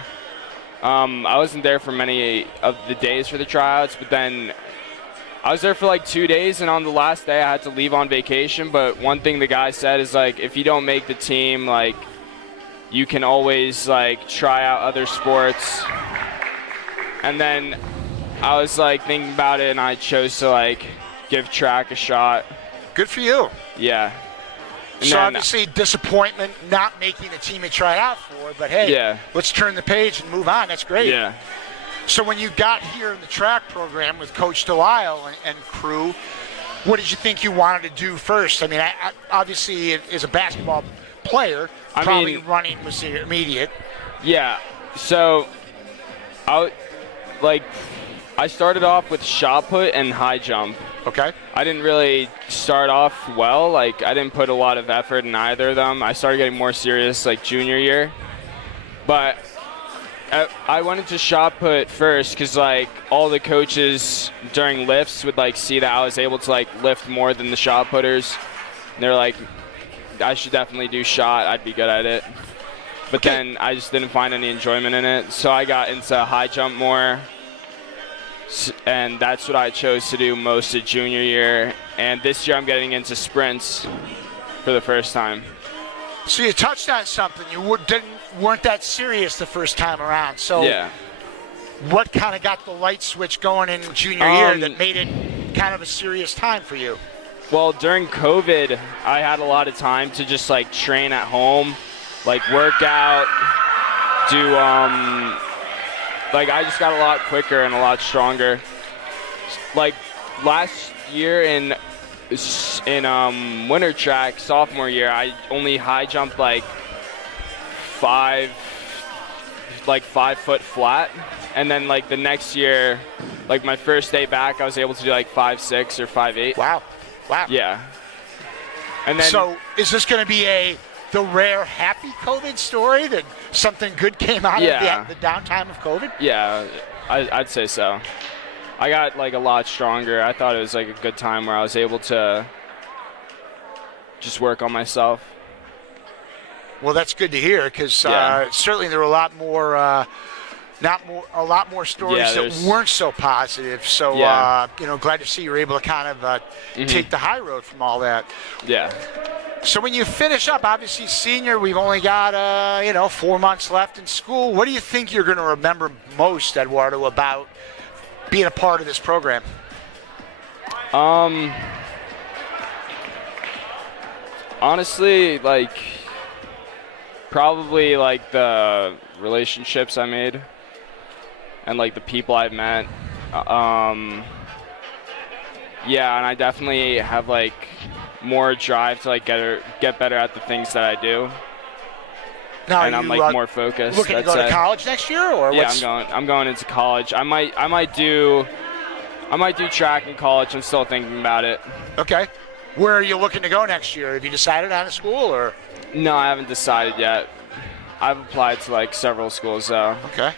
I wasn't there for many of the days for the tryouts, but then I was there for like 2 days, and on the last day I had to leave on vacation. But one thing the guy said is like, if you don't make the team, like you can always like try out other sports. And then I was like thinking about it, and I chose to like give track a shot. Good for you. Yeah. And So then- obviously disappointment not making the team you tried out for, but hey, Yeah. let's turn the page and move on. That's great. Yeah. So when you got here in the track program with Coach Delisle and crew, what did you think you wanted to do first? I mean, I obviously as a basketball player, probably running was the immediate. Yeah. So I started off with shot put and high jump. Okay. I didn't really start off well. Like I didn't put a lot of effort in either of them. I started getting more serious like junior year. But I went into shot put first because like all the coaches during lifts would like see that I was able to like lift more than the shot putters. And they're like, I should definitely do shot. I'd be good at it. But then I just didn't find any enjoyment in it. So I got into high jump more. And that's what I chose to do most of junior year. And this year I'm getting into sprints for the first time. So you touched on something. You weren't that serious the first time around. So Yeah. what kind of got the light switch going in junior year that made it kind of a serious time for you? Well, during COVID, I had a lot of time to just like train at home, like work out, do like I just got a lot quicker and a lot stronger. Like last year in winter track, sophomore year, I only high jumped like 5 foot flat, and then like the next year, like my first day back, I was able to do like 5'6" or 5'8". Wow. Yeah. And then So is this going to be the rare happy COVID story that something good came out Yeah. of the downtime of COVID? yeah, I'd say so. I got like a lot stronger. I thought it was like a good time where I was able to just work on myself. Well, that's good to hear because Yeah. certainly there were a lot more stories Yeah, that there's- weren't so positive. So Yeah. glad to see you're able to kind of take the high road from all that. Yeah. So when you finish up, obviously senior, we've only got 4 months left in school. What do you think you're going to remember most, Eduardo, about being a part of this program? Honestly, like probably like the relationships I made and like the people I've met. Yeah, and I definitely have like more drive to like get better at the things that I do. Now, and I'm like more focused. Looking to go to college next year, or yeah, I'm going into college. I might do track in college. I'm still thinking about it. Okay. Where are you looking to go next year? Have you decided on a school, or? No, I haven't decided yet. I've applied to like several schools though. Okay.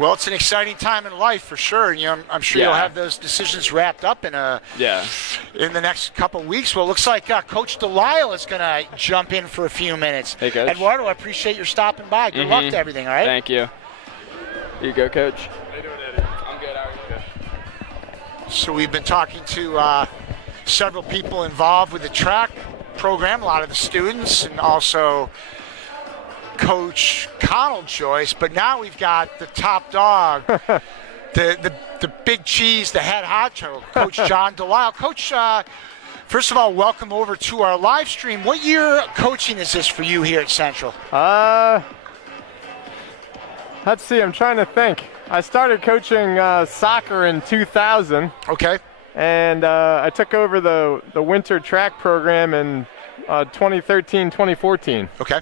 Well, it's an exciting time in life for sure. I'm sure you'll have those decisions wrapped up in the next couple of weeks. Well, it looks like Coach Delisle is going to jump in for a few minutes. Hey, Coach. Eduardo, I appreciate your stopping by. Good luck to everything, all right? Thank you. Here you go, Coach. How you doing, Eddie? I'm good. How are you? So we've been talking to several people involved with the track program, a lot of the students, and also Coach Connell Joyce, but now we've got the top dog, the big cheese, the head honcho, Coach John Delisle. Coach, first of all, welcome over to our live stream. What year coaching is this for you here at Central? Let's see, I'm trying to think. I started coaching soccer in 2000. Okay. And I took over the winter track program in 2013, 2014. Okay.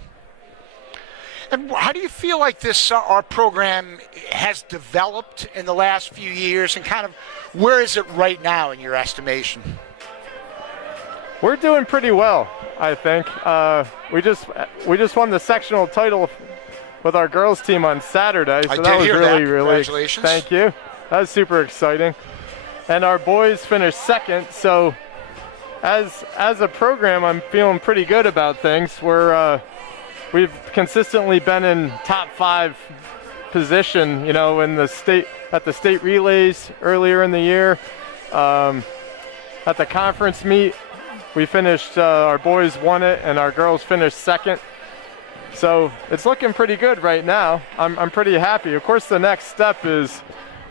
And how do you feel like this our program has developed in the last few years, and kind of where is it right now in your estimation? We're doing pretty well, I think. We just won the sectional title with our girls team on Saturday, so that was really Congratulations. Thank you. That was super exciting. And our boys finished second, so as a program, I'm feeling pretty good about things. We've consistently been in top 5 position, in the state relays earlier in the year. At the conference meet, we finished, our boys won it and our girls finished second. So it's looking pretty good right now. I'm pretty happy. Of course, the next step is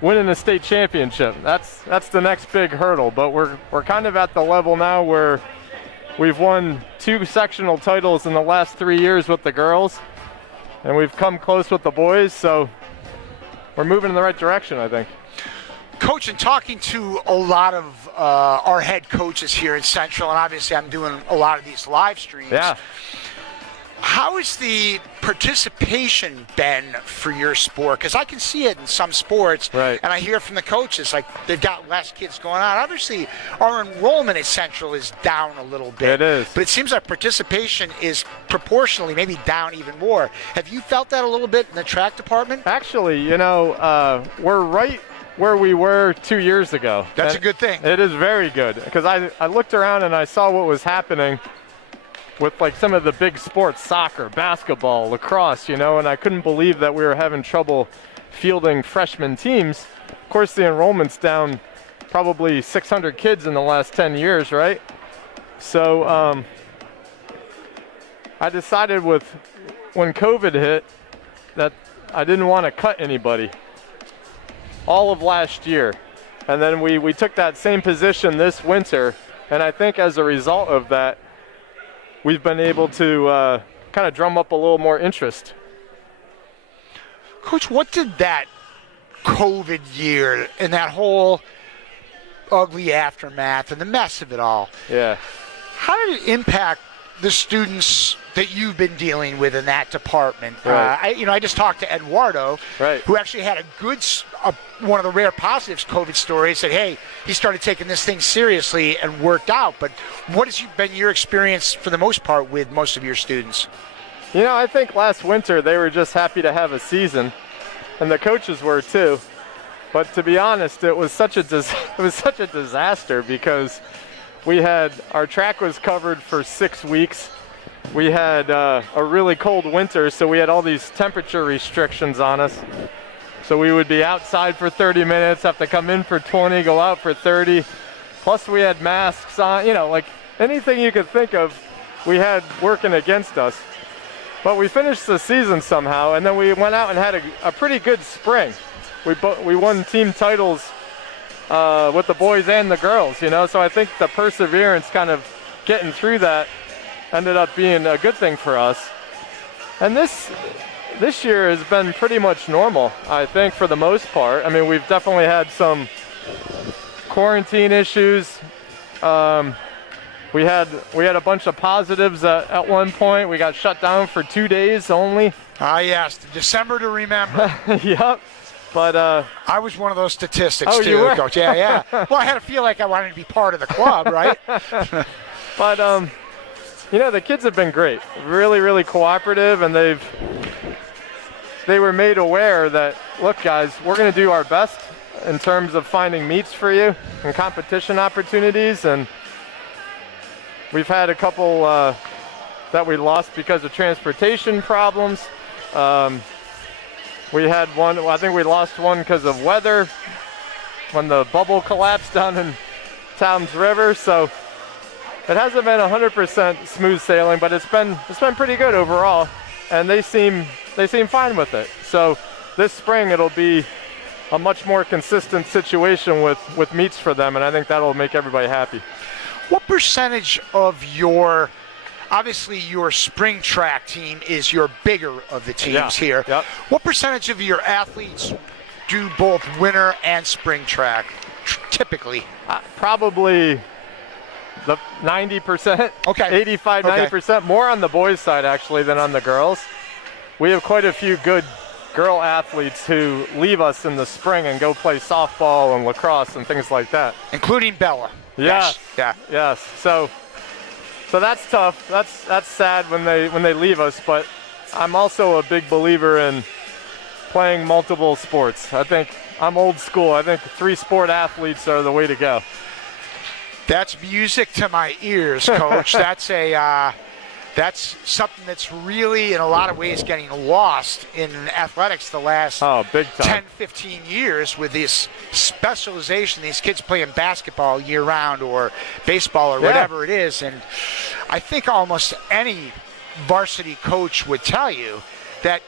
winning a state championship. That's the next big hurdle, but we're kind of at the level now where we've won 2 sectional titles in the last 3 years with the girls, and we've come close with the boys, so we're moving in the right direction, I think. Coach, in talking to a lot of our head coaches here at Central, and obviously I'm doing a lot of these live streams. Yeah. How has the participation been for your sport? Because I can see it in some sports, right, and I hear from the coaches, like they've got less kids going on. Obviously, our enrollment at Central is down a little bit. It is. But it seems like participation is proportionally maybe down even more. Have you felt that a little bit in the track department? Actually, we're right where we were 2 years ago. That's a good thing. It is very good, because I looked around and I saw what was happening with like some of the big sports, soccer, basketball, lacrosse, and I couldn't believe that we were having trouble fielding freshman teams. Of course, the enrollment's down probably 600 kids in the last 10 years, right? So I decided when COVID hit that I didn't want to cut anybody all of last year. And then we took that same position this winter, and I think as a result of that, we've been able to kind of drum up a little more interest. Coach, what did that COVID year and that whole ugly aftermath and the mess of it all, how did it impact the students that you've been dealing with in that department? Right. I just talked to Eduardo, right, who actually had a good, one of the rare positives COVID stories, said, hey, he started taking this thing seriously and worked out. But what has been your experience for the most part with most of your students? I think last winter they were just happy to have a season, and the coaches were too. But to be honest, it was such a disaster, because our track was covered for 6 weeks. We had a really cold winter, so we had all these temperature restrictions on us. So we would be outside for 30 minutes, have to come in for 20, go out for 30. Plus we had masks on, anything you could think of, we had working against us. But we finished the season somehow, and then we went out and had a pretty good spring. We won team titles with the boys and the girls, you know. So I think the perseverance, kind of getting through that, ended up being a good thing for us. And this year has been pretty much normal, I think, for the most part. I mean, we've definitely had some quarantine issues. We had a bunch of positives at one point. We got shut down for 2 days only. Ah, yes, December to remember. Yep. But I was one of those statistics oh, too, you were? Coach. Yeah. Well, I had to feel like I wanted to be part of the club, right? But you know, the kids have been great, really, really cooperative, and they were made aware that, look, guys, we're going to do our best in terms of finding meets for you and competition opportunities. And we've had a couple that we lost because of transportation problems. We had one, I think we lost one because of weather when the bubble collapsed down in Towns River. So it hasn't been 100% smooth sailing, but it's been pretty good overall, and they seem fine with it. So this spring it'll be a much more consistent situation with meets for them, and I think that'll make everybody happy. What percentage of obviously your spring track team is your bigger of the teams here. Yep. What percentage of your athletes do both winter and spring track typically? Probably the 90%, Okay. 85, 90%, more on the boys' side actually than on the girls. We have quite a few good girl athletes who leave us in the spring and go play softball and lacrosse and things like that. Including Bella. Yes. Yeah. Yes. So that's tough. That's sad when they leave us, but I'm also a big believer in playing multiple sports. I think I'm old school. I think 3-sport athletes are the way to go. That's music to my ears, Coach. That's something that's really, in a lot of ways, getting lost in athletics the last big time. 10, 15 years with this specialization. These kids playing basketball year-round or baseball or whatever it is. And I think almost any varsity coach would tell you that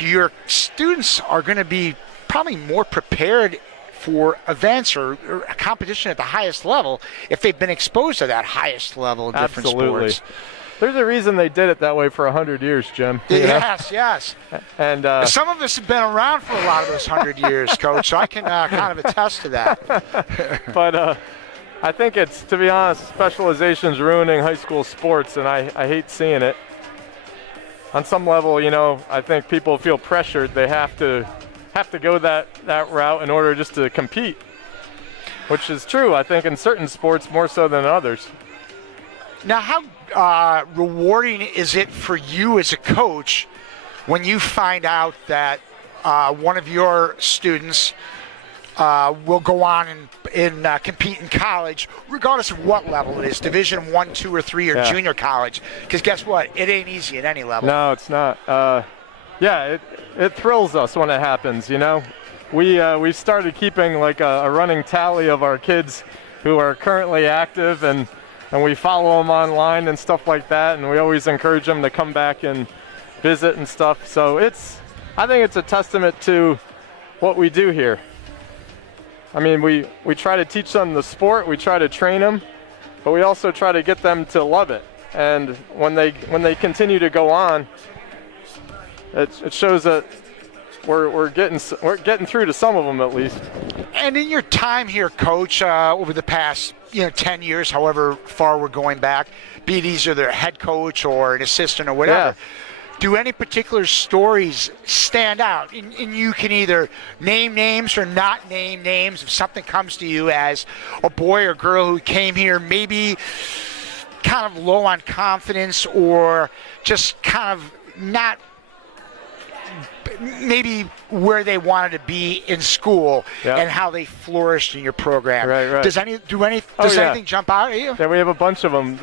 your students are going to be probably more prepared for events or a competition at the highest level if they've been exposed to that highest level of different Absolutely. sports. There's a reason they did it that way for 100 years, Jim. Yes. And some of us have been around for a lot of those 100 years, Coach, so I can kind of attest to that. But I think it's, to be honest, specialization's ruining high school sports, and I hate seeing it. On some level, you know, I think people feel pressured. They have to go that route in order just to compete, which is true, I think, in certain sports more so than others. Now, how rewarding is it for you as a coach when you find out that one of your students will go on and compete in college, regardless of what level it is, Division 1, 2, or 3, or junior college? Because guess what? It ain't easy at any level. No, it's not. It thrills us when it happens, you know. We started keeping like a running tally of our kids who are currently active, and we follow them online and stuff like that, and we always encourage them to come back and visit and stuff. So I think it's a testament to what we do here. I mean, we try to teach them the sport, we try to train them, but we also try to get them to love it. And when they continue to go on, it shows that we're getting through to some of them at least. And in your time here, Coach, over the past 10 years, however far we're going back, be it either their head coach or an assistant or whatever, do any particular stories stand out? And you can either name names or not name names if something comes to you as a boy or girl who came here maybe kind of low on confidence or just kind of not maybe where they wanted to be in school and how they flourished in your program. Right. Does anything jump out at you? Yeah, we have a bunch of them.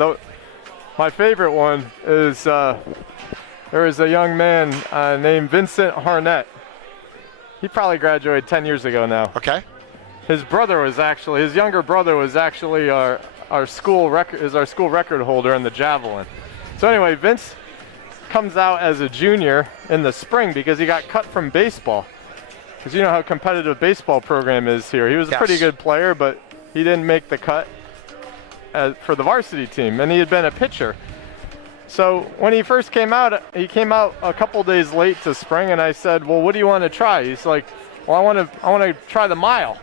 My favorite one is there was a young man named Vincent Harnett. He probably graduated 10 years ago now. Okay. His younger brother was actually our school record holder in the javelin. So anyway, Vince comes out as a junior in the spring because he got cut from baseball. Because you know how competitive baseball program is here. He was a pretty good player, but he didn't make the cut for the varsity team, and he had been a pitcher. So when he first came out a couple days late to spring, and I said, well, what do you want to try? He's like, well, I want to try the mile.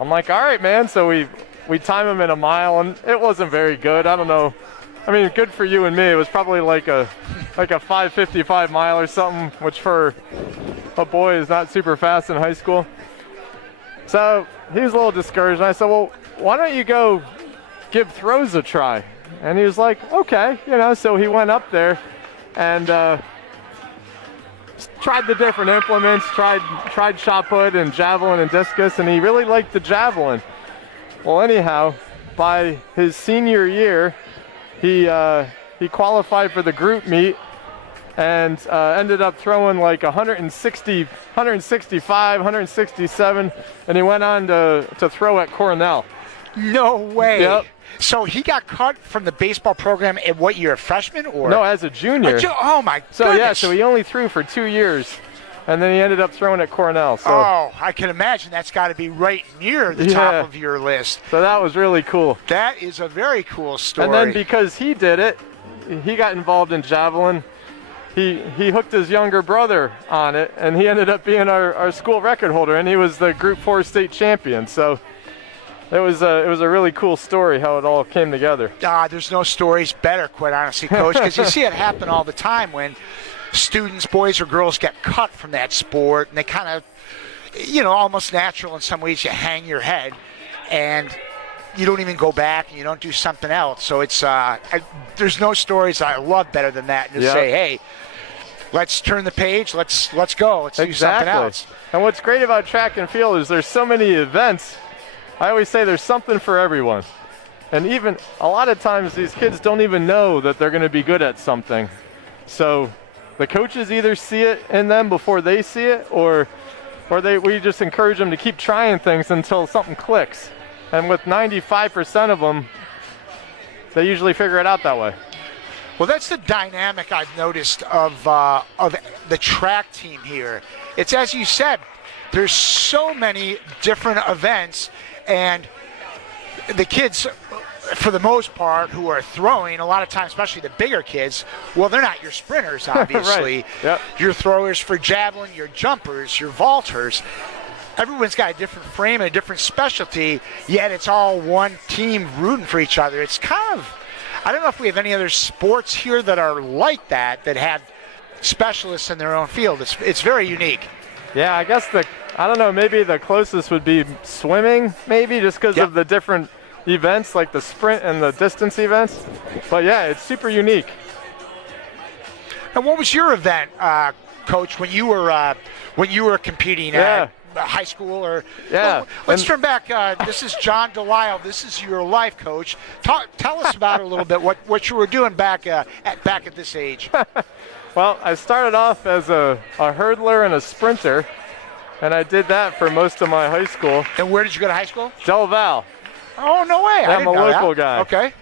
I'm like, all right, man. So we time him in a mile, and it wasn't very good. I don't know. I mean, good for you and me. It was probably like a 5:55 mile or something, which for a boy is not super fast in high school. So he was a little discouraged. And I said, well, why don't you go give throws a try? And he was like, okay, so he went up there and tried the different implements, tried shot put and javelin and discus, and he really liked the javelin. Well, anyhow, by his senior year, he qualified for the group meet and ended up throwing like 160, 165, 167, and he went on to throw at Cornell. No way. Yep. So he got cut from the baseball program in what year, a freshman or? No, as a junior. Oh my goodness. So yeah, so he only threw for 2 years, and then he ended up throwing at Cornell. So, oh, I can imagine that's got to be right near the top of your list. So that was really cool. That is a very cool story. And then because he did it, he got involved in javelin. He hooked his younger brother on it, and he ended up being our school record holder, and he was the Group 4 state champion. So it was a really cool story how it all came together. There's no stories better, quite honestly, Coach, because you see it happen all the time when students, boys or girls, get cut from that sport, and they kind of, almost natural in some ways, you hang your head, and you don't even go back and you don't do something else. So it's there's no stories I love better than that. And say, hey, let's turn the page, let's go, let's do something else. And what's great about track and field is there's so many events. I always say there's something for everyone. And even a lot of times these kids don't even know that they're going to be good at something. So the coaches either see it in them before they see it, or we just encourage them to keep trying things until something clicks. And with 95% of them, they usually figure it out that way. Well, that's the dynamic I've noticed of the track team here. It's, as you said, there's so many different events, and the kids, for the most part, who are throwing, a lot of times, especially the bigger kids, well, they're not your sprinters, obviously. Right. Yep. Your throwers for javelin, your jumpers, your vaulters. Everyone's got a different frame and a different specialty, yet it's all one team rooting for each other. It's kind of, I don't know if we have any other sports here that are like that have specialists in their own field. It's very unique. Yeah, I guess I don't know, maybe the closest would be swimming, maybe, just because of the different events, like the sprint and the distance events. But yeah, it's super unique. And what was your event, Coach, when you were competing at high school? Or well, let's turn back. This is John Delisle. This is your life coach. Tell us about it a little bit. What you were doing back at this age. Well, I started off as a hurdler and a sprinter, and I did that for most of my high school. And where did you go to high school? Del Val. Oh, no way. I'm a local guy. Okay.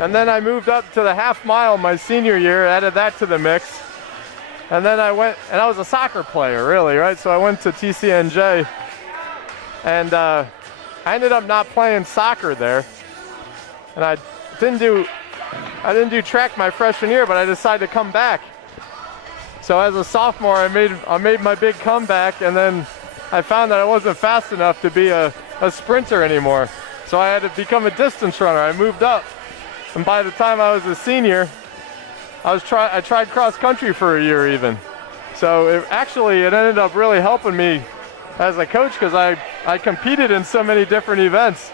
And then I moved up to the half mile my senior year, added that to the mix. And then I was a soccer player, really, right? So I went to TCNJ, and I ended up not playing soccer there. And I didn't do track my freshman year, but I decided to come back. So as a sophomore, I made my big comeback, and then I found that I wasn't fast enough to be a sprinter anymore. So I had to become a distance runner. I moved up, and by the time I was a senior, I tried cross country for a year even. So it ended up really helping me as a coach, because I competed in so many different events.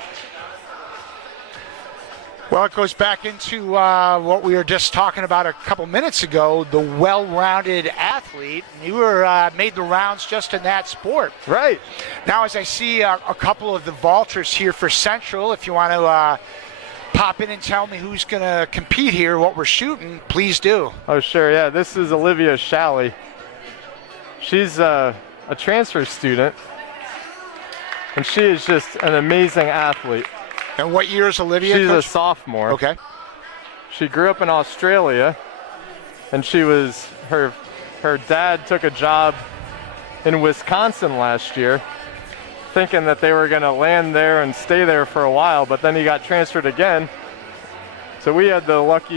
Well, it goes back into what we were just talking about a couple minutes ago, the well-rounded athlete. You were made the rounds just in that sport. Right. Now, as I see a couple of the vaulters here for Central, if you want to pop in and tell me who's going to compete here, what we're shooting, please do. Oh, sure, yeah. This is Olivia Shalley. She's a transfer student, and she is just an amazing athlete. And what year is Olivia? She's Coach? a sophomore. Okay. She grew up in Australia, and her dad took a job in Wisconsin last year, thinking that they were going to land there and stay there for a while, but then he got transferred again. So we had the luck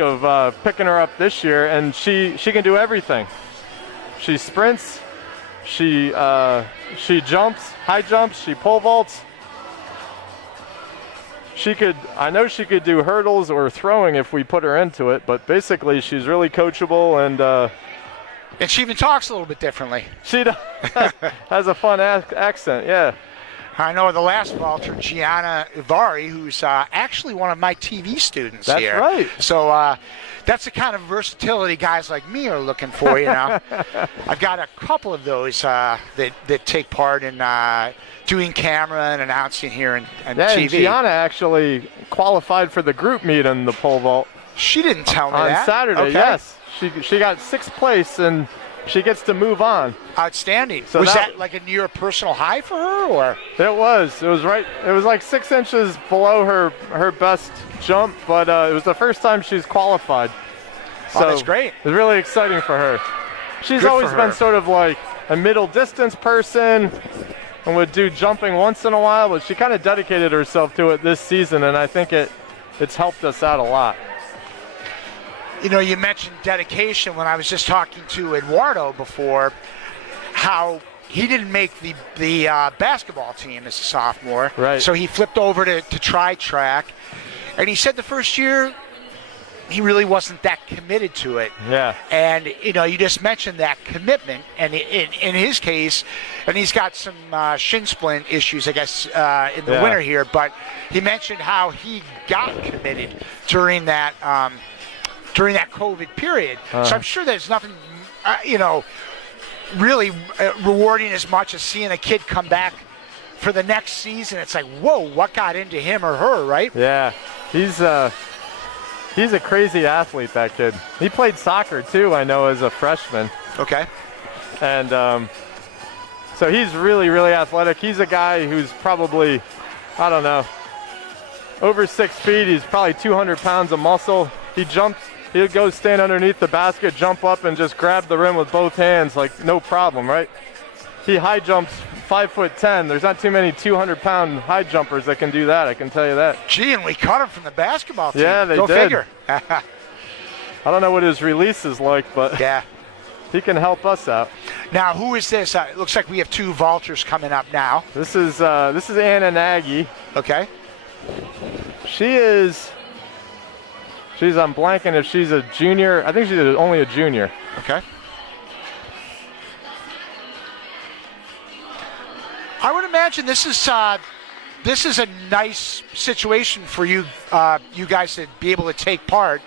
of picking her up this year, and she can do everything. She sprints, she jumps, high jumps, she pole vaults. I know she could do hurdles or throwing if we put her into it, but basically she's really coachable, and she even talks a little bit differently. She has a fun accent, yeah. I know the last vaulter, Gianna Ivari, who's actually one of my TV students That's here. Right. So that's the kind of versatility guys like me are looking for, you know. I've got a couple of those that take part in doing camera and announcing here and TV. And Gianna actually qualified for the group meet in the pole vault. She didn't tell me on that. Saturday, okay. Yes. She got 6th place, and she gets to move on. Outstanding. So was that like a near personal high for her, or? It was. It was right. It was like 6 inches below her best jump, but it was the first time she's qualified. So that's great. It was really exciting for her. She's Good always for been her. sort of like a middle distance person and would do jumping once in a while, but she kind of dedicated herself to it this season, and I think it's helped us out a lot. You know, you mentioned dedication when I was just talking to Eduardo before, how he didn't make the basketball team as a sophomore. Right. So he flipped over to try track. And he said the first year he really wasn't that committed to it. Yeah. And, you know, you just mentioned that commitment. And in his case, and he's got some shin splint issues, I guess, in the winter here, but he mentioned how he got committed during that COVID period. So I'm sure there's nothing, really rewarding as much as seeing a kid come back for the next season. It's like, whoa, what got into him or her, right? Yeah, he's a crazy athlete, that kid. He played soccer too, I know, as a freshman. Okay. And so he's really, really athletic. He's a guy who's probably, I don't know, over 6 feet. He's probably 200 pounds of muscle. He jumps. He'll go stand underneath the basket, jump up, and just grab the rim with both hands, like no problem, right? He high jumps 5'10". There's not too many 200-pound high jumpers that can do that, I can tell you that. Gee, and we cut him from the basketball team. Yeah, they Go did. figure. I don't know what his release is like, but Yeah. he can help us out. Now, who is this? It looks like we have 2 vaulters coming up now. This is Anna Nagy. Okay. I'm blanking if she's a junior. I think she's only a junior. Okay. I would imagine this is a nice situation for you you guys to be able to take part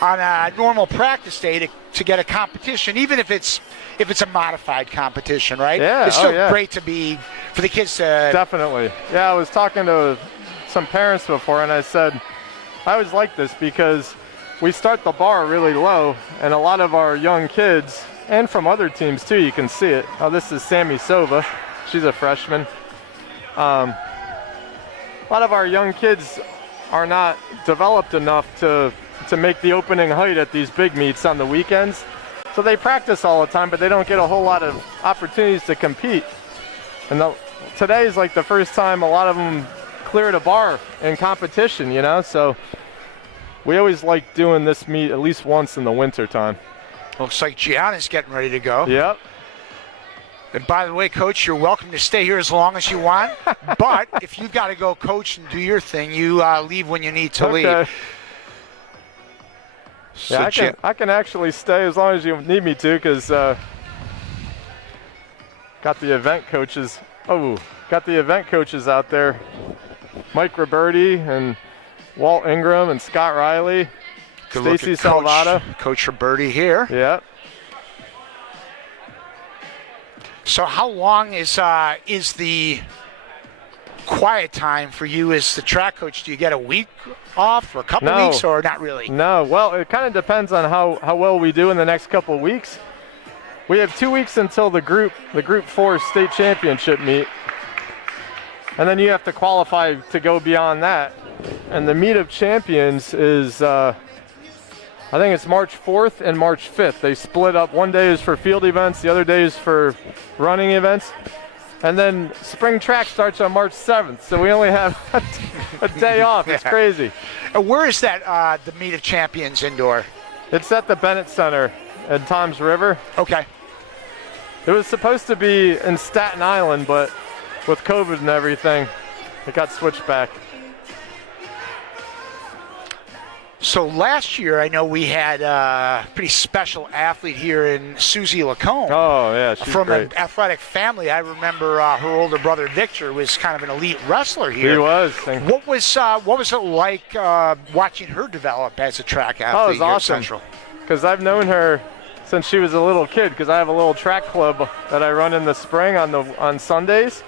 on a normal practice day to get a competition, even if it's a modified competition, right? Yeah, it's still yeah. great for the kids to. Definitely. Yeah, I was talking to some parents before, and I said, I always like this because we start the bar really low, and a lot of our young kids, and from other teams too, you can see it. Oh, this is Sammy Sova. She's a freshman. A lot of our young kids are not developed enough to make the opening height at these big meets on the weekends. So they practice all the time, but they don't get a whole lot of opportunities to compete. And today is like the first time a lot of them cleared a bar in competition, you know? So we always like doing this meet at least once in the winter time. Looks like Gianna's getting ready to go. Yep. And by the way, Coach, you're welcome to stay here as long as you want. But if you've got to go coach and do your thing, you leave when you need to leave. So Yeah, I can actually stay as long as you need me to, because got the event coaches out there. Mike Roberti and Walt Ingram and Scott Riley. Good look Stacy at Salvata. Coach Roberti here. Yeah. So how long is the quiet time for you as the track coach? Do you get a week off or a couple weeks, or not really? No. Well, it kind of depends on how well we do in the next couple of weeks. We have 2 weeks until the group 4 state championship meet. and then you have to qualify to go beyond that. And the meet of champions is, I think it's March 4th and March 5th. They split up. One day is for field events, the other day is for running events. And then spring track starts on March 7th, so we only have a day off. It's crazy. Where is that, the meet of champions indoor? It's at the Bennett Center at Toms River. Okay. It was supposed to be in Staten Island, but with COVID and everything, it got switched back. So last year, I know we had a pretty special athlete here in Susie Lacombe. Oh, yeah, she's From great. an athletic family. I remember her older brother Victor was kind of an elite wrestler here. He was. What was it like watching her develop as a track athlete? Oh, it was here at awesome. Central? Because I've known her since she was a little kid. Because I have a little track club that I run in the spring on Sundays,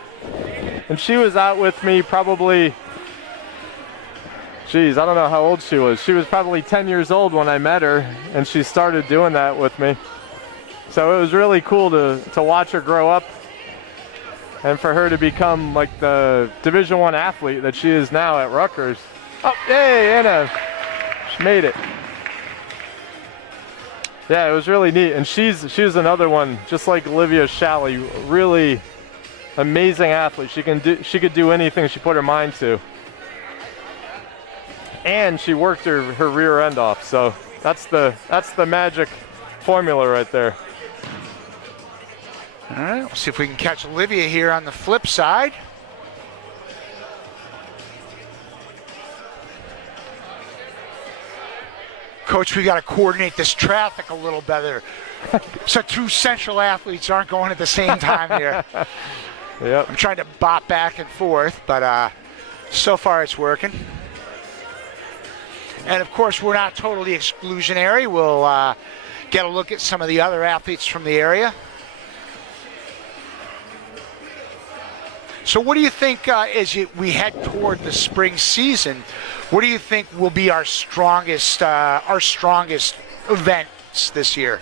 and she was out with me probably. Geez, I don't know how old she was. She was probably 10 years old when I met her, and she started doing that with me. So it was really cool to watch her grow up and for her to become like the Division I athlete that she is now at Rutgers. Oh, hey, Anna, she made it. Yeah, it was really neat. And she's another one, just like Olivia Shalley, really amazing athlete. She could do anything she put her mind to. And she worked her rear end off, so that's the magic formula right there. All right, we'll see if we can catch Olivia here on the flip side. Coach, we got to coordinate this traffic a little better. So two Central athletes aren't going at the same time here. Yep. I'm trying to bop back and forth, but so far it's working. And of course, we're not totally exclusionary. We'll get a look at some of the other athletes from the area. So what do you think as we head toward the spring season, what do you think will be our strongest events this year?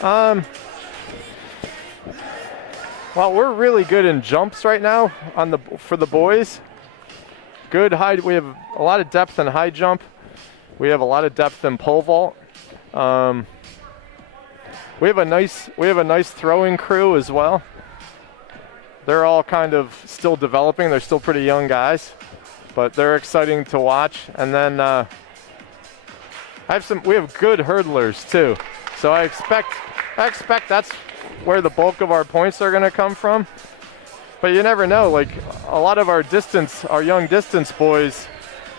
Well, we're really good in jumps right now for the boys. Good high. We have a lot of depth in high jump. We have a lot of depth in pole vault. We have a nice throwing crew as well. They're all kind of still developing. They're still pretty young guys, but they're exciting to watch. And then we have good hurdlers too. So I expect that's where the bulk of our points are going to come from. But you never know. Like a lot of our young distance boys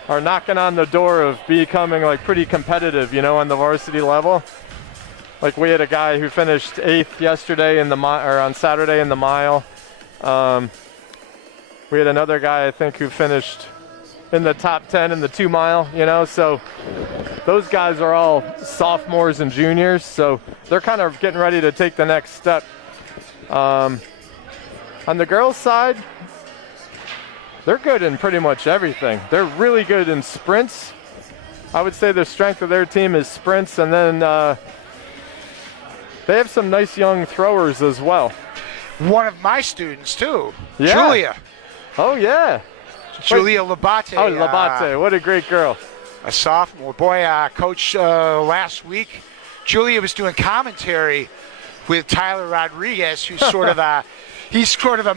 are knocking on the door of becoming like pretty competitive, on the varsity level. Like we had a guy who finished 8th yesterday on Saturday in the mile. We had another guy I think who finished in the top 10 in the 2 mile, so those guys are all sophomores and juniors, so they're kind of getting ready to take the next step. On the girls' side, they're good in pretty much everything. They're really good in sprints. I would say the strength of their team is sprints, and then they have some nice young throwers as well. One of my students too, yeah. Julia. Oh yeah, Julia Labate. Oh, Labate, what a great girl. A sophomore. Boy, Coach, last week, Julia was doing commentary with Tyler Rodriguez, who's sort of a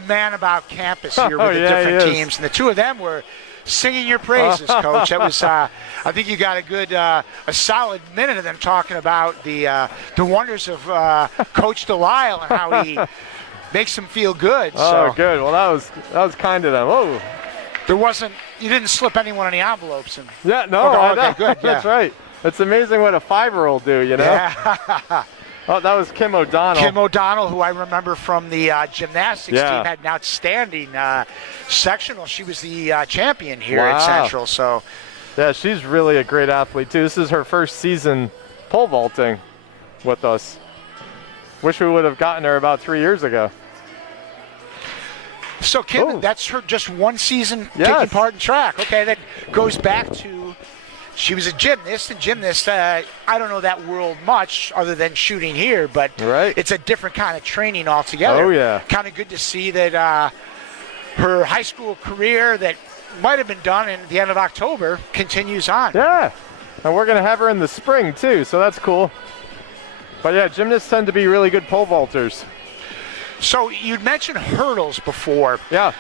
man about campus here with the different teams, and the two of them were singing your praises, Coach. That was, I think you got a solid minute of them talking about the wonders of Coach Delisle and how he makes them feel good. Oh, good. Well, that was kind of them. Oh, you didn't slip anyone any envelopes. Yeah, no. Okay, good. Yeah. That's right. It's amazing what a 5-year-old do, Yeah. Oh, that was Kim O'Donnell. Kim O'Donnell, who I remember from the gymnastics team, had an outstanding sectional. She was the champion here at Central. So, yeah, she's really a great athlete too. This is her first season pole vaulting with us. Wish we would have gotten her about 3 years ago. So, Kim, that's her just one season taking part in track. Okay, that goes back to she was a gymnast, I don't know that world much other than shooting here, but it's a different kind of training altogether. Oh, yeah. Kind of good to see that her high school career that might have been done in the end of October continues on. Yeah, and we're going to have her in the spring too, so that's cool. But yeah, gymnasts tend to be really good pole vaulters. So you'd mentioned hurdles before. Yeah.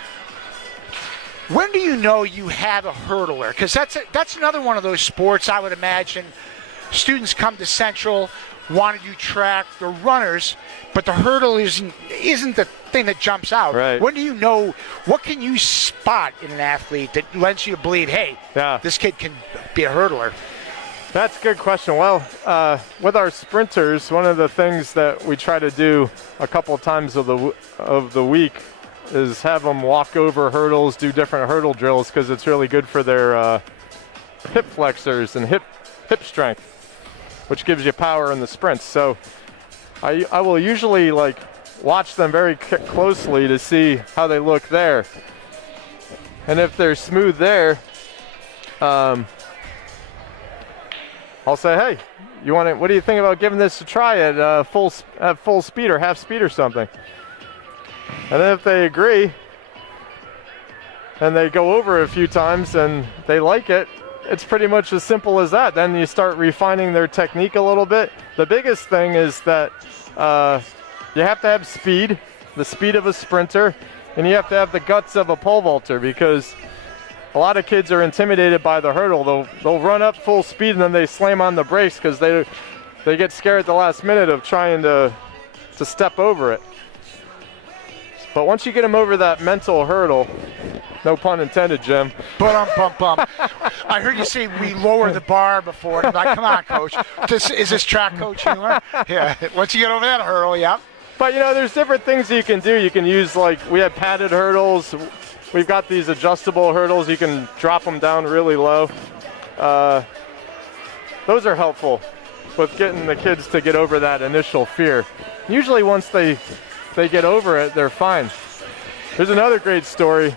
When do you know you have a hurdler? Because that's another one of those sports I would imagine students come to Central, want to do track, they're runners, but the hurdle isn't the thing that jumps out. Right. When do you know, what can you spot in an athlete that lends you to believe, hey, this kid can be a hurdler? That's a good question. Well, with our sprinters, one of the things that we try to do a couple times of the week is have them walk over hurdles, do different hurdle drills, because it's really good for their hip flexors and hip strength, which gives you power in the sprints. So I will usually like watch them very closely to see how they look there. And if they're smooth there, I'll say, hey, what do you think about giving this a try at full speed or half speed or something? And then if they agree and they go over a few times and they like it, it's pretty much as simple as that. Then you start refining their technique a little bit. The biggest thing is that you have to have speed, the speed of a sprinter, and you have to have the guts of a pole vaulter, because a lot of kids are intimidated by the hurdle. They'll run up full speed and then they slam on the brakes because they get scared at the last minute of trying to step over it. But once you get them over that mental hurdle, no pun intended, Jim. Bum. I heard you say we lower the bar before. I'm like, come on, coach. Is this track coach humor? Yeah. Once you get over that hurdle, yeah. But there's different things that you can do. You can use, like, we have padded hurdles. We've got these adjustable hurdles. You can drop them down really low. Those are helpful with getting the kids to get over that initial fear. Usually once they get over it, they're fine. There's another great story.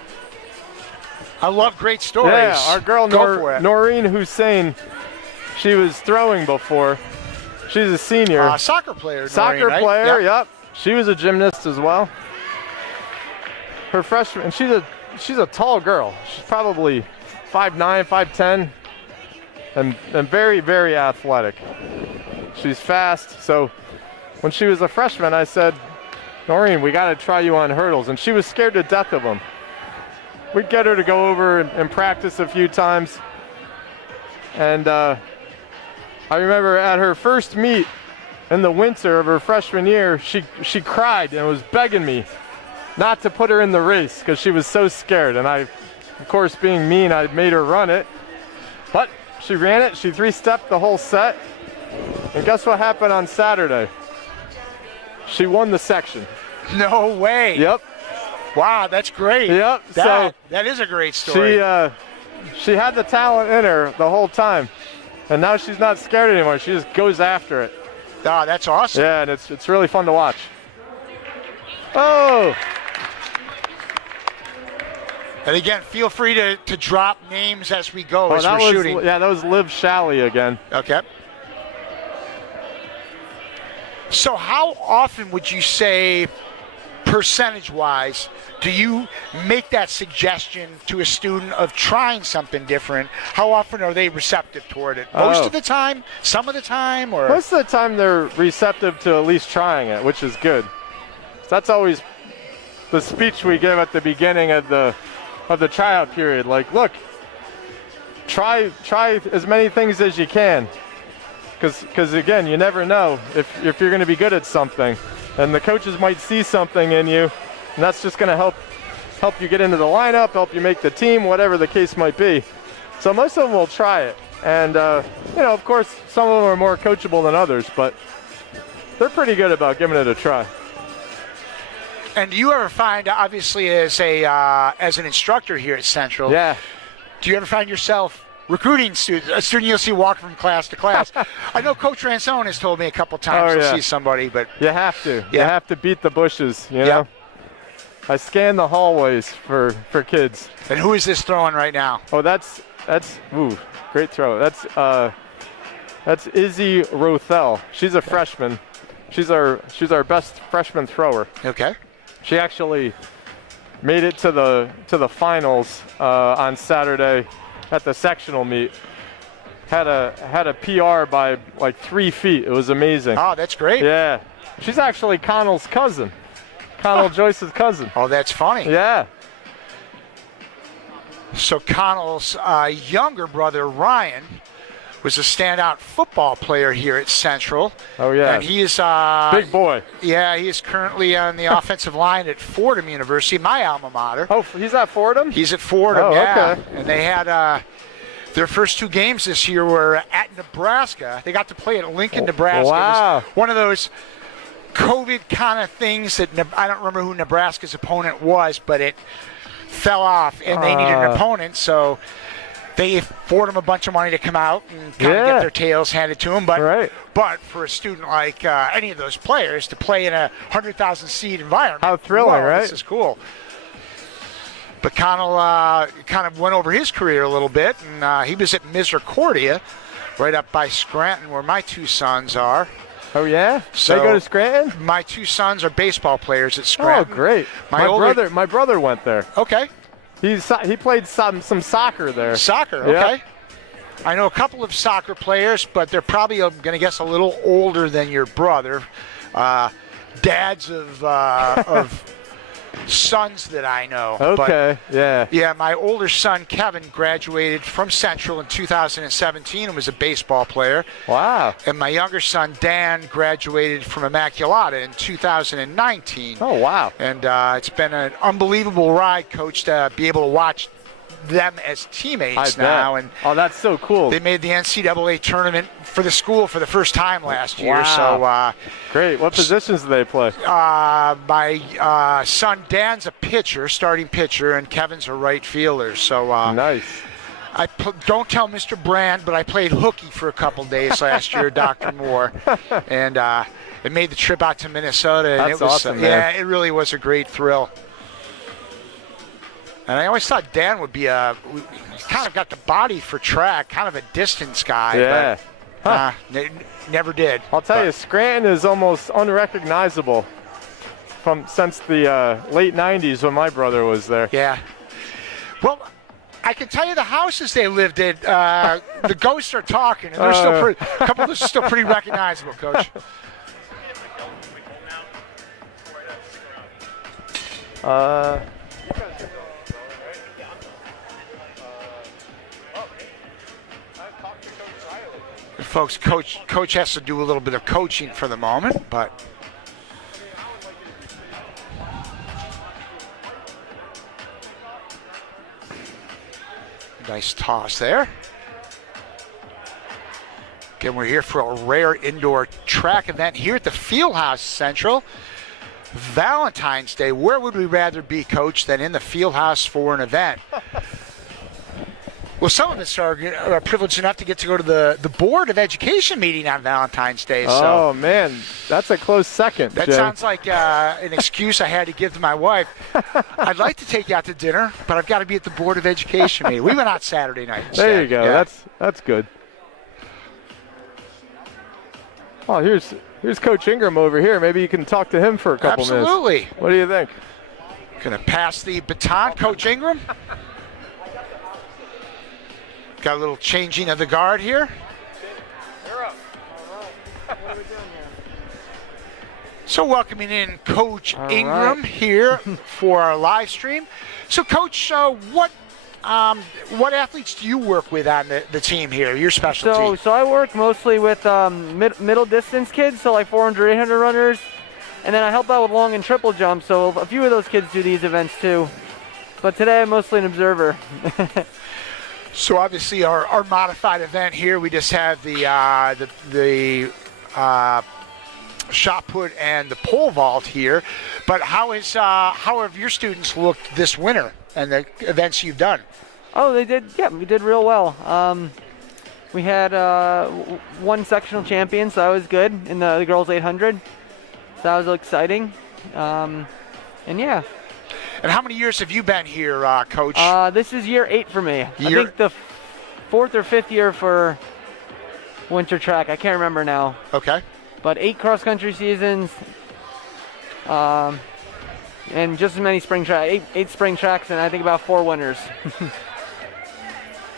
I love great stories. Yeah, our girl Noreen Hussein, she was throwing before. She's a senior. Soccer player, Noreen, Soccer right? player, yep. She was a gymnast as well. Her freshman, and she's a tall girl. She's probably 5'9", 5'10", and very, very athletic. She's fast. So when she was a freshman, I said, Noreen, we got to try you on hurdles. And she was scared to death of them. We'd get her to go over and practice a few times. And I remember at her first meet in the winter of her freshman year, she cried and was begging me not to put her in the race because she was so scared. And I, of course, being mean, I made her run it. But she ran it. She three-stepped the whole set. And guess what happened on Saturday? She won the section. No way. Yep. Wow, that's great. Yep. That is a great story. She had the talent in her the whole time, and now she's not scared anymore. She just goes after it. Oh, that's awesome. Yeah, and it's really fun to watch. Oh. And again, feel free to drop names as we go as we're shooting. Yeah, that was Liv Shalley again. Okay. So how often would you say, percentage-wise, do you make that suggestion to a student of trying something different? How often are they receptive toward it? Most of the time? Some of the time? Or most of the time they're receptive to at least trying it, which is good. That's always the speech we give at the beginning of the tryout period. Like, look, try as many things as you can. Because again, you never know if you're going to be good at something. And the coaches might see something in you, and that's just going to help you get into the lineup, help you make the team, whatever the case might be. So most of them will try it. And, of course, some of them are more coachable than others, but they're pretty good about giving it a try. And do you ever find, obviously, as an instructor here at Central, do you ever find yourself recruiting students, a student you'll see walk from class to class? I know Coach Ransone has told me a couple times to see somebody, but you have to. You have to beat the bushes, you know? I scan the hallways for kids. And who is this throwing right now? Oh, that's great throw. That's Izzy Rothel. She's a freshman. She's our best freshman thrower. Okay. She actually made it to the finals on Saturday at the sectional meet. Had a PR by like 3 feet. It was amazing. Oh, that's great. Yeah. She's actually Connell's cousin. Connell Joyce's cousin. Oh, that's funny. Yeah. So Connell's younger brother, Ryan, was a standout football player here at Central. Oh, yeah. And he is... big boy. Yeah, he is currently on the offensive line at Fordham University, my alma mater. Oh, he's at Fordham? He's at Fordham, Oh, yeah. okay. And they had... their first 2 games this year were at Nebraska. They got to play at Lincoln, Nebraska. Wow. It was one of those COVID kind of things that I don't remember who Nebraska's opponent was, but it fell off, and they needed an opponent, so they afford them a bunch of money to come out and kind of get their tails handed to them. But but for a student like any of those players to play in a 100,000 seat environment, how thrilling, right? This is cool. But Connell kind of went over his career a little bit, and he was at Misericordia, right up by Scranton, where my 2 sons are. Oh, yeah? So they go to Scranton? My 2 sons are baseball players at Scranton. Oh, great. My brother went there. Okay. He played some soccer there. Soccer, okay. I know a couple of soccer players, but they're probably, I'm going to guess, a little older than your brother. Dads of sons that I know. Okay, but, yeah, my older son, Kevin, graduated from Central in 2017 and was a baseball player. Wow. And my younger son, Dan, graduated from Immaculata in 2019. Oh, wow. And it's been an unbelievable ride, Coach, to be able to watch them as teammates now. And oh, that's so cool. They made the NCAA tournament for the school for the first time last year. Wow. So great. What positions do they play? My son Dan's a pitcher, starting pitcher, and Kevin's a right fielder. So nice. Don't tell Mr. Brand, but I played hooky for a couple days last year, Dr. Moore, and it made the trip out to Minnesota. And That's it was, awesome, yeah, man. it really was a great thrill. And I always thought Dan would be he's kind of got the body for track, kind of a distance guy. Yeah. But, never did. I'll tell you, Scranton is almost unrecognizable since the late 90s when my brother was there. Yeah. Well, I can tell you the houses they lived in, the ghosts are talking, and they're still a couple of those are still pretty recognizable, Coach. Folks, Coach has to do a little bit of coaching for the moment, but nice toss there. Again, we're here for a rare indoor track event here at the Fieldhouse Central. Valentine's Day. Where would we rather be, Coach, than in the Fieldhouse for an event? Well, some of us are privileged enough to get to go to the Board of Education meeting on Valentine's Day. Oh, man, that's a close second. That Jim. sounds like an excuse I had to give to my wife. I'd like to take you out to dinner, but I've got to be at the Board of Education meeting. We went out Saturday night instead. There you go. Yeah. That's good. Oh, here's Coach Ingram over here. Maybe you can talk to him for a couple minutes. Absolutely. What do you think? Going to pass the baton, Coach Ingram. Got a little changing of the guard here. You're up. All right. What are we doing here? So welcoming in Coach Ingram here for our live stream. So, Coach, what athletes do you work with on the team here, your specialty? So I work mostly with middle distance kids, so like 400, 800 runners. And then I help out with long and triple jump, so a few of those kids do these events too. But today I'm mostly an observer. So obviously our modified event here, we just have the shot put and the pole vault here. But how have your students looked this winter and the events you've done? Oh, they did. Yeah, we did real well. We had one sectional champion, so that was good in the girls 800. So that was exciting. And yeah. And how many years have you been here, Coach? This is year 8 for me. I think the 4th or 5th year for winter track. I can't remember now. Okay. But 8 cross-country seasons. and just as many spring track, eight spring tracks, and I think about 4 winners.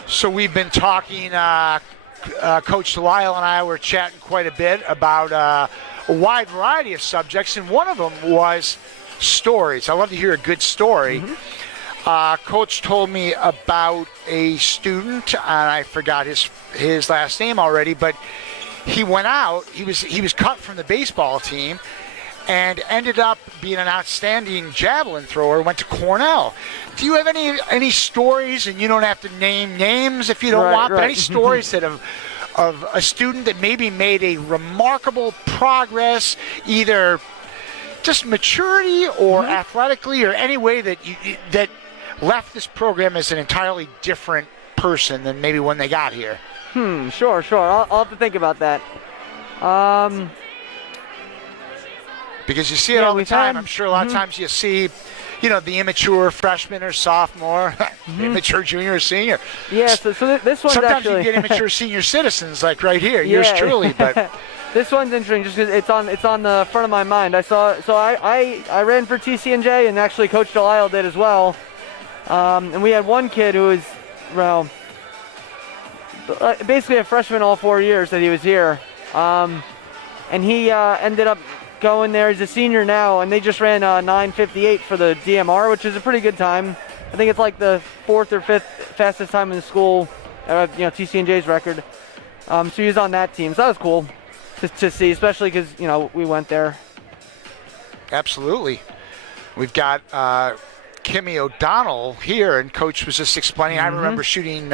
So we've been talking, Coach Delisle and I were chatting quite a bit about a wide variety of subjects, and one of them was stories. I love to hear a good story. Coach told me about a student, and I forgot his last name already, but he went out, he was cut from the baseball team, and ended up being an outstanding javelin thrower, went to Cornell. Do you have any stories, and you don't have to name names if you don't want, but any stories that of a student that maybe made a remarkable progress, either just maturity or athletically, or any way that that left this program as an entirely different person than maybe when they got here? Sure. I'll have to think about that. Because you see it all the time. I'm sure a lot of times you see, the immature freshman or sophomore, immature junior or senior. Yeah, so this one's sometimes actually... you get immature senior citizens, like right here, yours truly. But this one's interesting just because it's on the front of my mind. I ran for TCNJ, and actually Coach Delisle did as well. And we had one kid who was, basically a freshman all 4 years that he was here. And he ended up going there. He's a senior now, and they just ran 9:58 for the DMR, which is a pretty good time. I think it's like the 4th or 5th fastest time in the school, TCNJ's record. So he was on that team. So that was cool to see, especially because, we went there. Absolutely. We've got Kimmy O'Donnell here, and Coach was just explaining. I remember shooting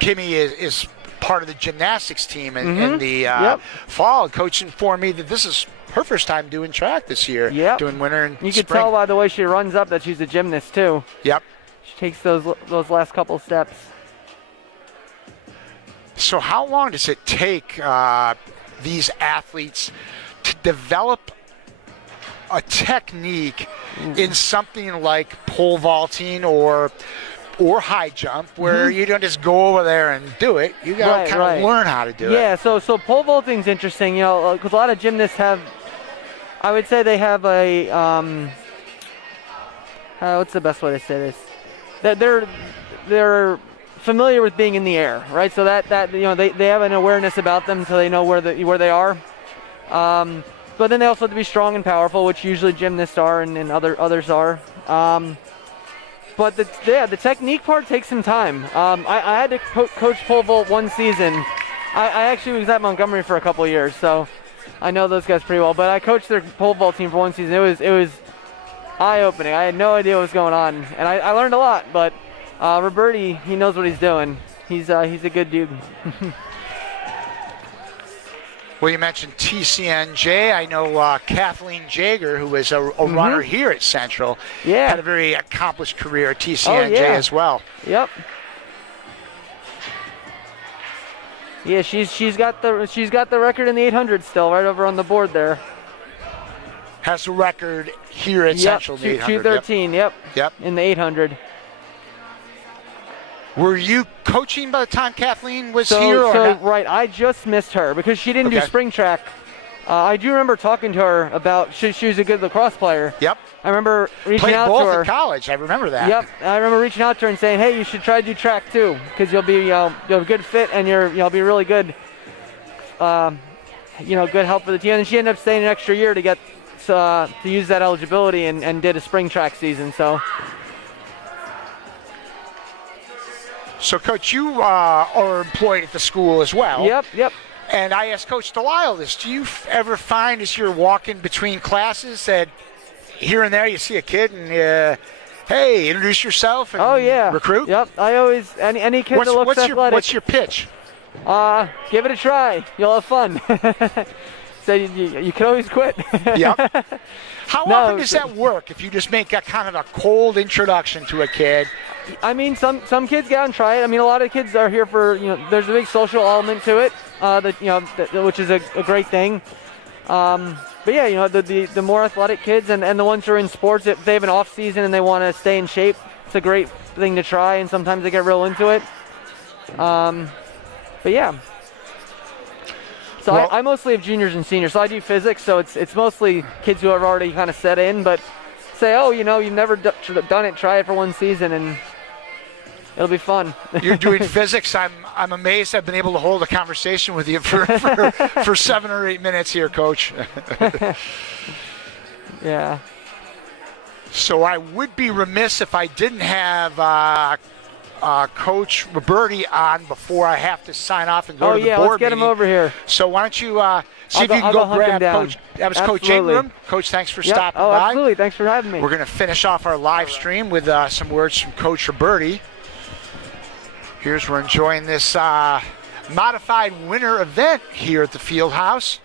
Kimmy is part of the gymnastics team in the fall. Coach informed me that this is her first time doing track this year, doing winter and You spring. can tell by the way she runs up that she's a gymnast too. Yep. She takes those last couple steps. So how long does it take these athletes to develop a technique in something like pole vaulting or high jump, where you don't just go over there and do it? You got to kind of learn how to do it. Yeah, so pole vaulting's interesting, because a lot of gymnasts have, I would say they have a, what's the best way to say this? That they're familiar with being in the air, right? So that they have an awareness about them, so they know where they are. But then they also have to be strong and powerful, which usually gymnasts are, and others are. But the technique part takes some time. I had to coach pole vault one season. I actually was at Montgomery for a couple of years, so I know those guys pretty well. But I coached their pole vault team for one season. It was eye-opening. I had no idea what was going on, and I learned a lot. But Roberti, he knows what he's doing. He's a good dude. Well, you mentioned TCNJ. I know Kathleen Jager, who was a runner here at Central, had a very accomplished career at TCNJ as well. Yep. Yeah, she's got the record in the 800 still, right over on the board there. Has the record here at Central in the 800. 213. Yep. In the 800. Were you coaching by the time Kathleen was here? Or not? Right, I just missed her because she didn't do spring track. I do remember talking to her about she was a good lacrosse player. Yep. I remember reaching out to Played her. both in college. I remember that. Yep. I remember reaching out to her and saying, "Hey, you should try to do track too, because you'll be you'll have a good fit and you'll be really good. Good help for the team." And she ended up staying an extra year to get to use that eligibility and did a spring track season. So, Coach, you are employed at the school as well. Yep. And I asked Coach Delisle this. Do you ever find as you're walking between classes that here and there you see a kid and, hey, introduce yourself and recruit? Yep. I always, any kid that looks athletic. What's your pitch? Give it a try. You'll have fun. So you can always quit. Yep. How often does that work if you just make a kind of a cold introduction to a kid? I mean, some kids get out and try it. I mean, a lot of kids are here for, there's a big social element to it, which is a great thing. But yeah, the more athletic kids and the ones who are in sports, if they have an off season and they want to stay in shape, it's a great thing to try, and sometimes they get real into it. But yeah. So I mostly have juniors and seniors. So I do physics, so it's mostly kids who have already kind of set in, but say, oh, you've never done it, try it for one season, and it'll be fun. You're doing physics. I'm amazed I've been able to hold a conversation with you for 7 or 8 minutes here, Coach. Yeah. So I would be remiss if I didn't have Coach Roberti on before I have to sign off and go to the board let's get him meeting. over here. So why don't you see if you can I'll go hunt him grab down. Coach. That was Coach Absolutely. Ingram. Coach, thanks for Yep. stopping Oh, by. absolutely. Thanks for having me. We're going to finish off our live stream with some words from Coach Roberti. We're enjoying this modified winter event here at the field house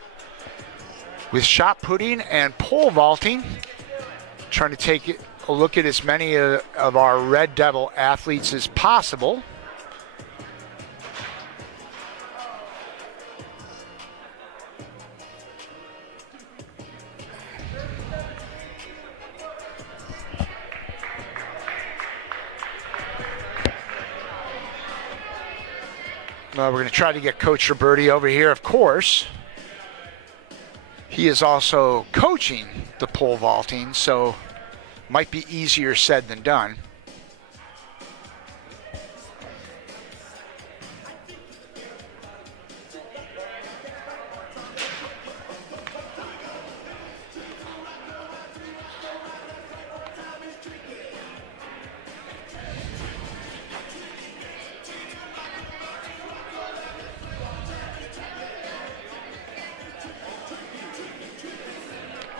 with shot putting and pole vaulting. Trying to take a look at as many of our Red Devil athletes as possible. We're going to try to get Coach Roberti over here, of course. He is also coaching the pole vaulting, so might be easier said than done.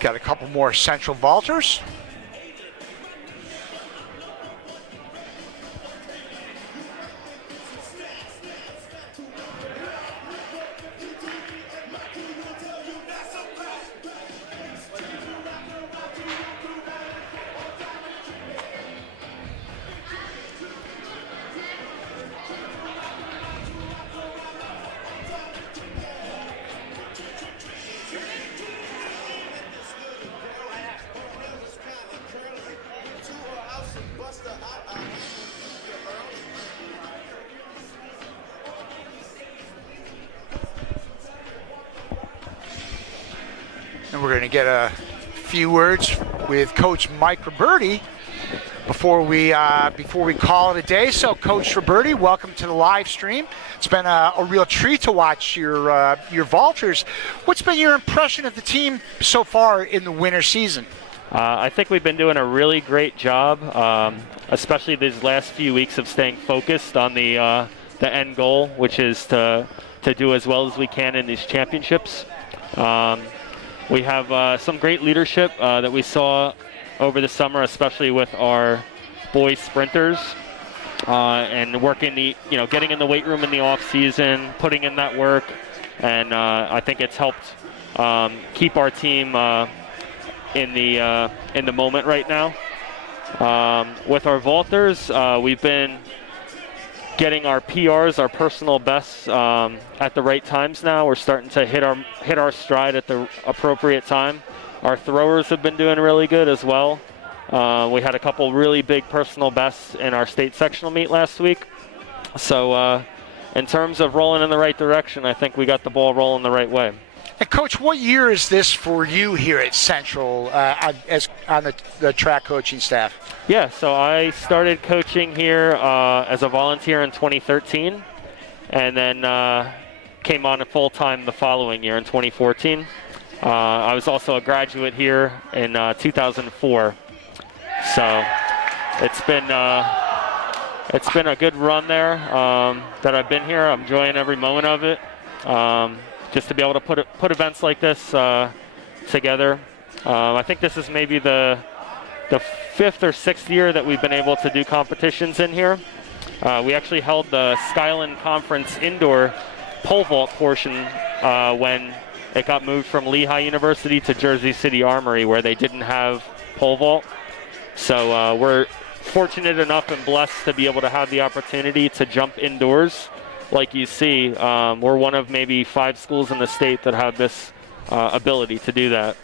Got a couple more central vaulters. And we're going to get a few words with Coach Mike Roberti before we call it a day. So, Coach Roberti, welcome to the live stream. It's been a real treat to watch your vaulters. What's been your impression of the team so far in the winter season? I think we've been doing a really great job, especially these last few weeks of staying focused on the end goal, which is to do as well as we can in these championships. We have some great leadership that we saw over the summer, especially with our boys sprinters, and working getting in the weight room in the off season, putting in that work, and I think it's helped keep our team in the moment right now. With our vaulters, we've been getting our PRs, our personal bests, at the right times now. We're starting to hit our stride at the appropriate time. Our throwers have been doing really good as well. We had a couple really big personal bests in our state sectional meet last week. So in terms of rolling in the right direction, I think we got the ball rolling the right way. And Coach, what year is this for you here at Central as on the track coaching staff? Yeah, so I started coaching here as a volunteer in 2013, and then came on full-time the following year in 2014. I was also a graduate here in 2004. So it's been a good run there that I've been here. I'm enjoying every moment of it. Just to be able to put events like this together. I think this is maybe the 5th or 6th year that we've been able to do competitions in here. We actually held the Skyland Conference indoor pole vault portion when it got moved from Lehigh University to Jersey City Armory, where they didn't have pole vault. So we're fortunate enough and blessed to be able to have the opportunity to jump indoors. Like you see, we're one of maybe 5 schools in the state that have this ability to do that.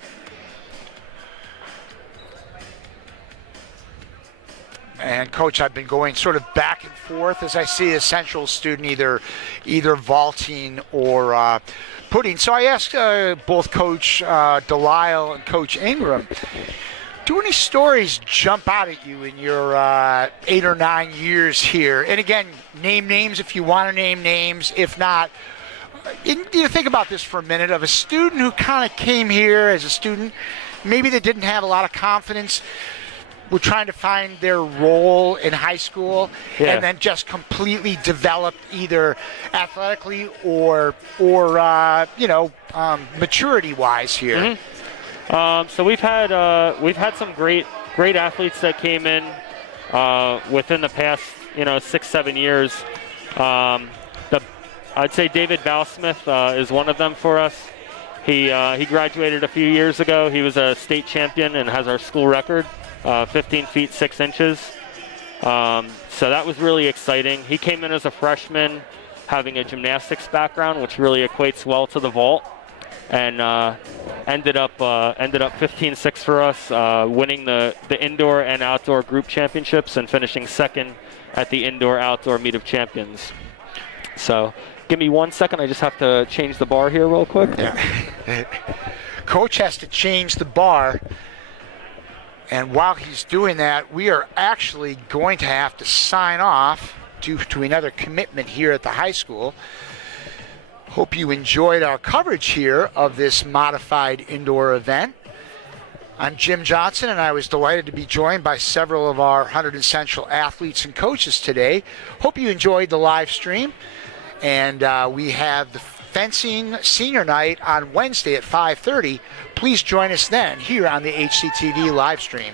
And Coach, I've been going sort of back and forth as I see a Central student either vaulting or putting. So I asked both Coach Delisle and Coach Ingram, Do any stories jump out at you in your 8 or 9 years here? And again, name names if you want to name names. If not, think about this for a minute, of a student who kind of came here as a student, maybe they didn't have a lot of confidence, were trying to find their role in high school, and then just completely developed either athletically or maturity-wise here. Mm-hmm. So we've had some great athletes that came in within the past 6-7 years. I'd say David Bousmith is one of them for us. He graduated a few years ago. He was a state champion and has our school record, 15 feet 6 inches. So that was really exciting. He came in as a freshman, having a gymnastics background, which really equates well to the vault, and ended up 15-6 for us, winning the indoor and outdoor group championships and finishing second at the indoor-outdoor meet of champions. So give me 1 second. I just have to change the bar here real quick. Yeah. Coach has to change the bar. And while he's doing that, we are actually going to have to sign off due to another commitment here at the high school. Hope you enjoyed our coverage here of this modified indoor event. I'm Jim Johnson, and I was delighted to be joined by several of our Hunterdon Central athletes and coaches today. Hope you enjoyed the live stream. And we have the fencing senior night on Wednesday at 5:30. Please join us then here on the HCTV live stream.